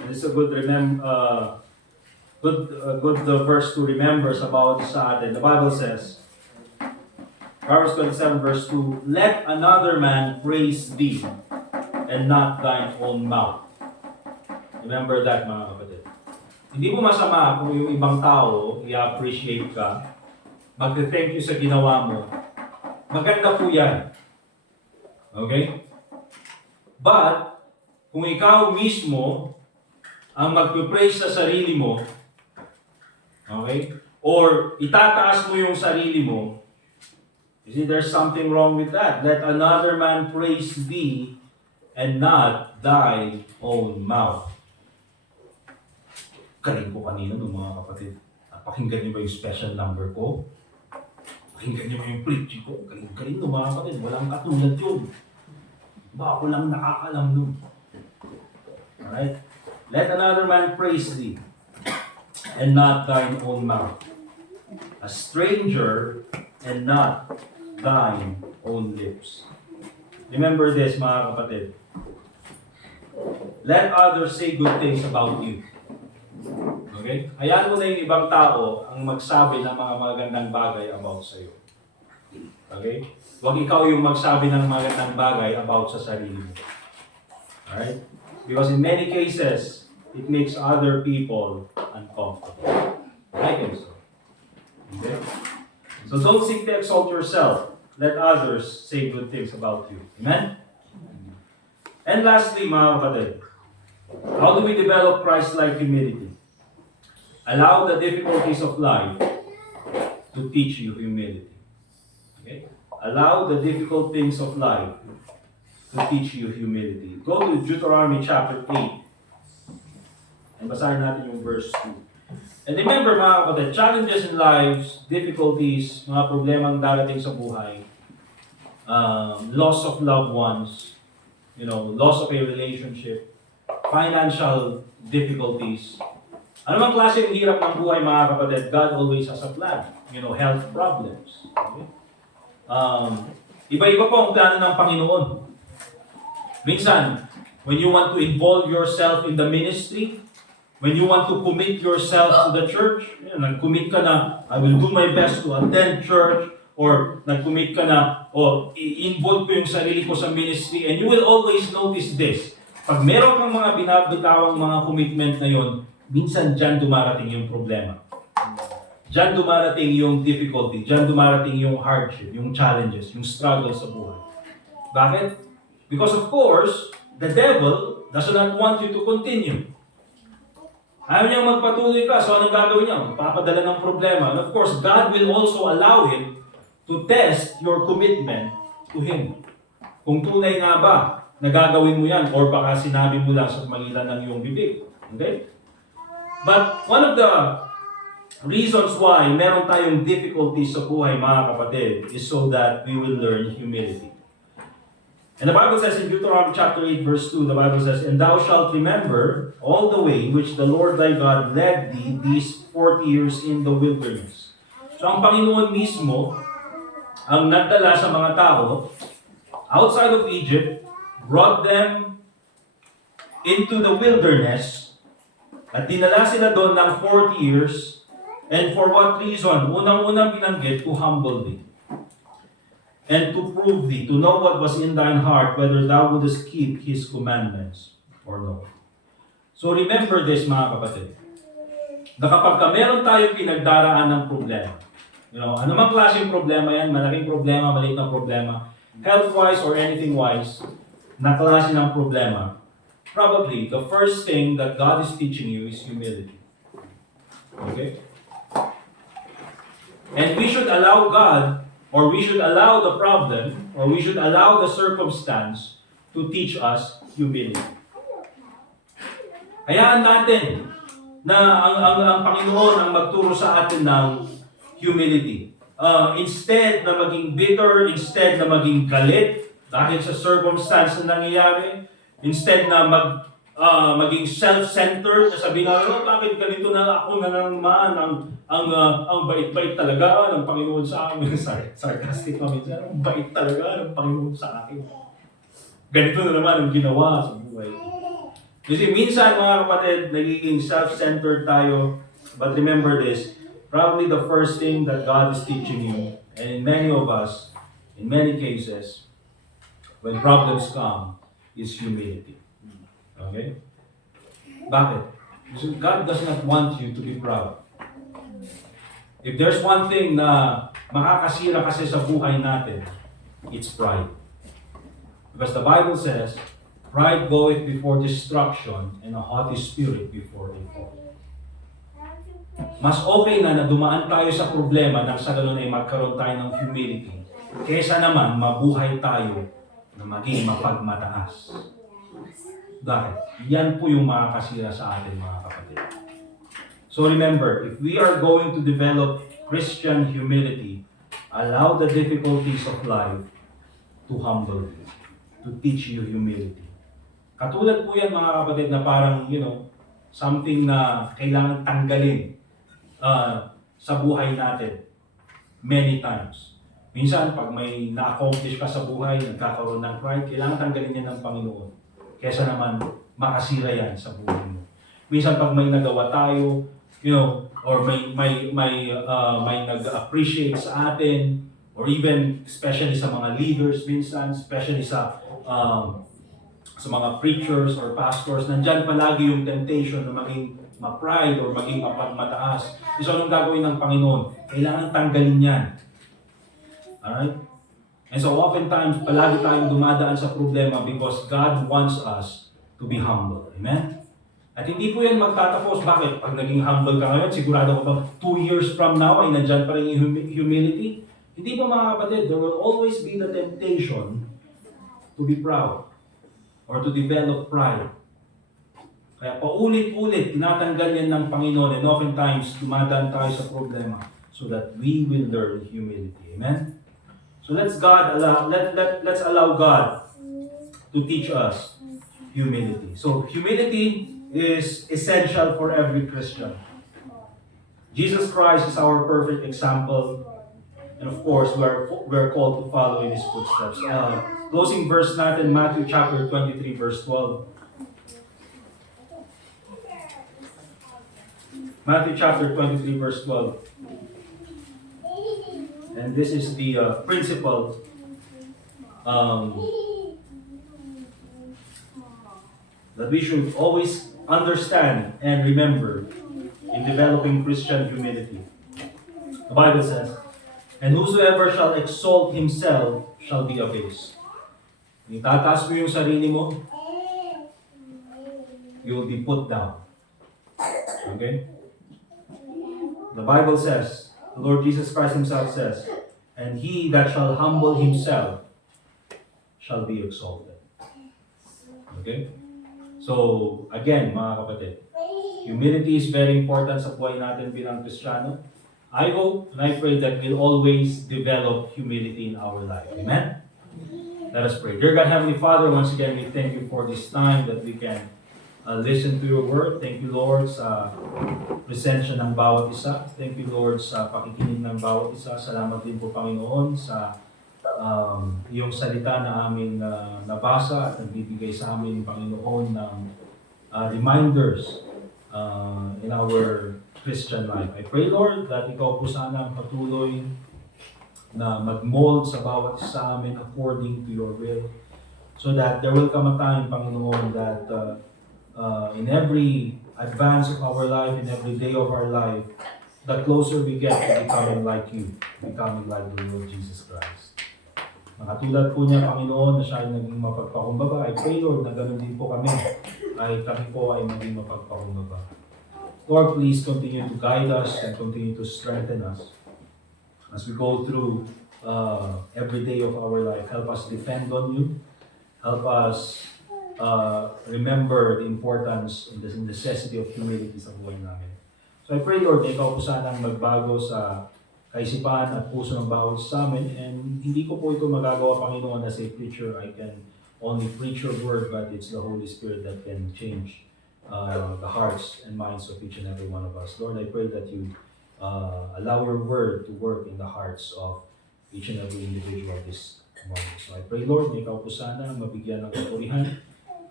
And it's a good verse to remember about sa atin. The Bible says, Proverbs 27 verse 2, let another man praise thee and not thine own mouth. Remember that, mga kapatid. Hindi mo masama kung yung ibang tao i-appreciate ka, mag-thank you sa ginawa mo. Maganda po yan. Okay? But, kung ikaw mismo ang mag-praise sa sarili mo, okay? Or itataas mo yung sarili mo, you see, there's something wrong with that. Let another man praise thee and not thy own mouth. Galing ko kanina ng mga kapatid. Pakinggan niyo ba yung special number ko? Pakinggan niyo ba yung preaching ko? Galing ng mga kapatid. Walang katulad yun. Ba ako lang nakakalam nun. Alright? Let another man praise thee and not thine own mouth. A stranger and not thine own lips. Remember this, mga kapatid. Let others say good things about you. Okay? Hayaan mo na yung ibang tao ang magsabi ng mga magandang bagay about sa'yo. Okay? Huwag ikaw yung magsabi ng magandang bagay about sa sarili mo. Alright? Because in many cases, it makes other people uncomfortable. I think so. Okay? So don't seek to exalt yourself. Let others say good things about you. Amen? And lastly, mga kapatid, how do we develop Christ-like humility? Allow the difficulties of life to teach you humility. Okay? Allow the difficult things of life to teach you humility. Go to Deuteronomy chapter 8. And basahin natin yung verse 2. And remember, mga kapatid, challenges in lives, difficulties, mga problemang darating sa buhay, loss of loved ones, loss of a relationship, financial difficulties. Ano mang klase ng hirap ng buhay, mga kapatid, God always has a plan. Health problems. Okay? Iba-iba po ang plano ng Panginoon. Minsan, when you want to involve yourself in the ministry, when you want to commit yourself to the church, nag-commit ka na, I will do my best to attend church, or nag-commit ka na, i-involve ko yung sarili ko sa ministry, and you will always notice this. Pag meron kang mga binabitawang mga commitment na yon, minsan dyan dumarating yung problema. Dyan dumarating yung difficulty, dyan dumarating yung hardship, yung challenges, yung struggle sa buhay. Bakit? Because of course, the devil does not want you to continue. Ayaw niyang magpatuloy ka, so anong gagawin niya? Papadala ng problema. And of course, God will also allow it to test your commitment to Him. Kung tunay nga ba na gagawin mo yan, or baka sinabi mo lang sa magitan ng iyong bibig. Okay? But one of the reasons why meron tayong difficulties sa buhay, mga kapatid, is so that we will learn humility. And the Bible says in Deuteronomy chapter 8 verse 2, the Bible says, "And thou shalt remember all the way which the Lord thy God led thee these 40 years in the wilderness." So ang Panginoon mismo ang nagdala sa mga tao outside of Egypt, brought them into the wilderness, at dinala sila doon ng 40 years. And for what reason? Unang-unang binanggit, to humble thee. And to prove thee, to know what was in thine heart, whether thou wouldest keep His commandments or no. So remember this, mga kapatid, na kapag meron tayong pinagdaraan ng problema, anumang klaseng problema yan, malaking problema, maliit na problema, health-wise or anything-wise, na klase ng problema, probably the first thing that God is teaching you is humility. Okay? And we should allow God, or we should allow the problem, or we should allow the circumstance to teach us humility. Hayaan natin na ang Panginoon ang magturo sa atin ng humility. Instead na maging bitter, instead na maging galit dahil sa circumstance na nangyayari, instead na maging self-centered, na sabihin na, bakit ganito na ako na naman, ang bait-bait talaga ng Panginoon sa akin. Sarcastic kami dyan, ang bait talaga ng Panginoon sa akin. Ganito na naman ang ginawa sa buhay. Kasi minsan, mga kapatid, nagiging self-centered tayo. But remember this, probably the first thing that God is teaching you, and in many of us, in many cases, when problems come, is humility. Okay? Bakit? Because God does not want you to be proud. If there's one thing na makakasira kasi sa buhay natin, it's pride. Because the Bible says, pride goeth before destruction, and a haughty spirit before a fall. Mas okay na dumaan tayo sa problema nang sa ganun ay magkaroon tayo ng humility, kaysa naman mabuhay tayo na maging mapagmataas. Dahil yan po yung makakasira sa atin, mga kapatid. So remember, if we are going to develop Christian humility, allow the difficulties of life to humble you, to teach you humility. Katulad po yan, mga kapatid, na parang, something na kailangan tanggalin sa buhay natin many times. Minsan, pag may na-accomplish ka sa buhay, nagkakaroon ng pride, kailangan tanggalin yan ng Panginoon. Kesa naman makasira yan sa buhay mo. Minsan, pag may nagawa tayo, or may nag-appreciate sa atin, or even especially sa mga leaders minsan, especially sa mga preachers or pastors, nandyan palagi yung temptation na maging ma-pride or maging mapagmataas. So, anong gagawin ng Panginoon? Kailangan tanggalin yan. Alright? And so, oftentimes, palagi tayong dumadaan sa problema because God wants us to be humble. Amen? At hindi po yan magtatapos. Bakit? Pag naging humble ka ngayon, sigurado ko ba 2 years from now ay nandyan pa rin yung humility? Hindi po, mga kapatid, there will always be the temptation to be proud or to develop pride. Kaya paulit-ulit, tinatanggal yan ng Panginoon, and oftentimes, dumadaan tayo sa problema so that we will learn humility. Amen? So let's allow God to teach us humility. So humility is essential for every Christian. Jesus Christ is our perfect example, and of course, we are called to follow in His footsteps. Closing verse natin, Matthew chapter 23, verse 12. Matthew chapter 23, verse 12. And this is the principle that we should always understand and remember in developing Christian humility. The Bible says, "And whosoever shall exalt himself shall be abased." Itataas mo yung sarili mo, you will be put down. Okay? The Bible says, the Lord Jesus Christ Himself says, and he that shall humble himself shall be exalted. Okay? So, again, mga kapatid, humility is very important sa buhay natin bilang Kristiyano. I hope and I pray that we'll always develop humility in our life. Amen? Let us pray. Dear God, Heavenly Father, once again, we thank you for this time that we can listen to your word. Thank you, Lord, sa presensya ng bawat isa. Thank you, Lord, sa pakikinig ng bawat isa. Salamat din po, Panginoon, sa iyong salita na aming nabasa at nagbibigay sa amin, Panginoon, ng reminders in our Christian life. I pray, Lord, that ikaw po sana ang patuloy na mag-mold sa bawat isa sa amin according to your will. So that there will come a time, Panginoon, that in every advance of our life, in every day of our life, the closer we get to becoming like you, becoming like the Lord Jesus Christ. Nakatulad po niya, Panginoon, na siya ay naging mapagpakumbaba. I pray, Lord, na ganoon din po kami, kami po ay maging mapagpakumbaba. Lord, please continue to guide us and continue to strengthen us as we go through every day of our life. Help us depend on you. Help us remember the importance and the necessity of humility sa buhay namin. So I pray, Lord, na ikaw po sanang magbago sa kaisipan at puso ng bawat sa amin. And hindi ko po ito magagawa, Panginoon, as a preacher. I can only preach your word, but it's the Holy Spirit that can change the hearts and minds of each and every one of us. Lord, I pray that you allow your word to work in the hearts of each and every individual this morning. So I pray, Lord, na ikaw po sana mabigyan ng kapurihan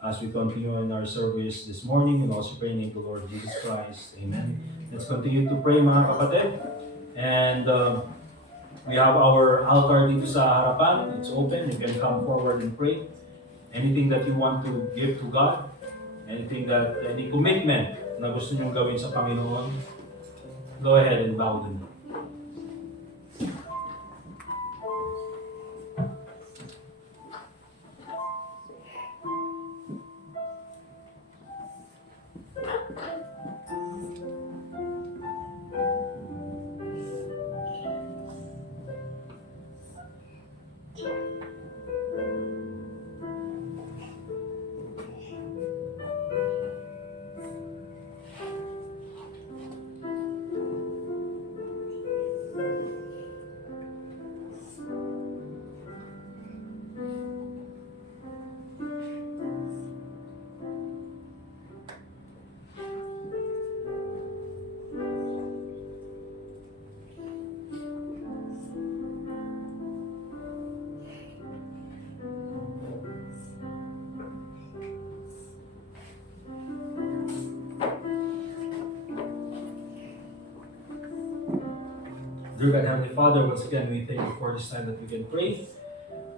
as we continue in our service this morning, and also pray in the Lord Jesus Christ. Amen. Let's continue to pray, mga kapatid. And we have our altar dito sa harapan. It's open. You can come forward and pray. Anything that you want to give to God, any commitment na gusto niyong gawin sa Panginoon, go ahead and bow the knee. Dear God, Heavenly Father, once again, we thank you for this time that we can pray.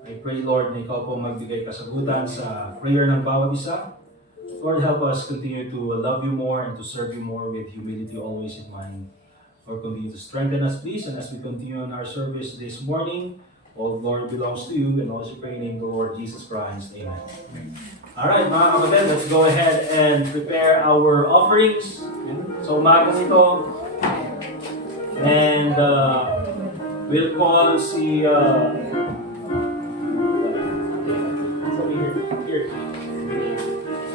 I pray, Lord, na ikaw po magbigay kasagutan sa prayer ng bawat isa. Lord, help us continue to love you more and to serve you more with humility always in mind. Lord, continue to strengthen us, please. And as we continue in our service this morning, all glory belongs to you, and also pray in the Lord Jesus Christ. Amen. All right, mga kapatid, let's go ahead and prepare our offerings. So, umagang ito, and we'll call si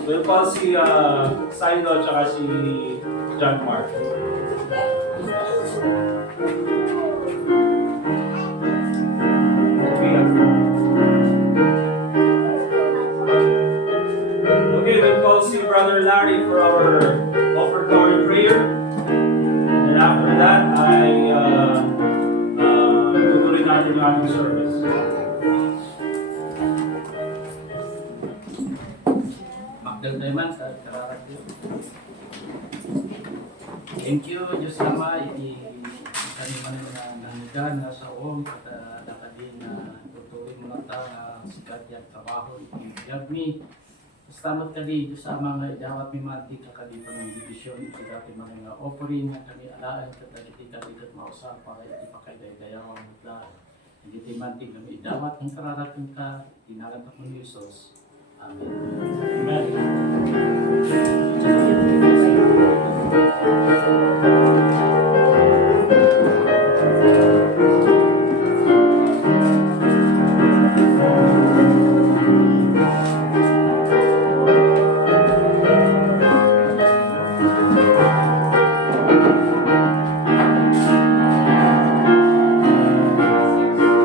we'll call si Sino at si John Mark. Okay, we'll call si Brother Larry for our offertory prayer. And after that, tutuloy natin yung ating service. Magdal naman sa kararat ko. Thank you, Diyos Ama, itaniman na nanigan na sa oong at nakadin na tutuloy mo lang tayo na sikat at trabaho. Iyag mi, Salamat kali sa mga idawat mi mati kakali pa ng division iti dati mga offering nga kami alaan katali iti dati mausa para iti pakaydayawan mutla iti manti kami idawat ng kararating ka tinalan ta ni Jesus. Amen. Amen.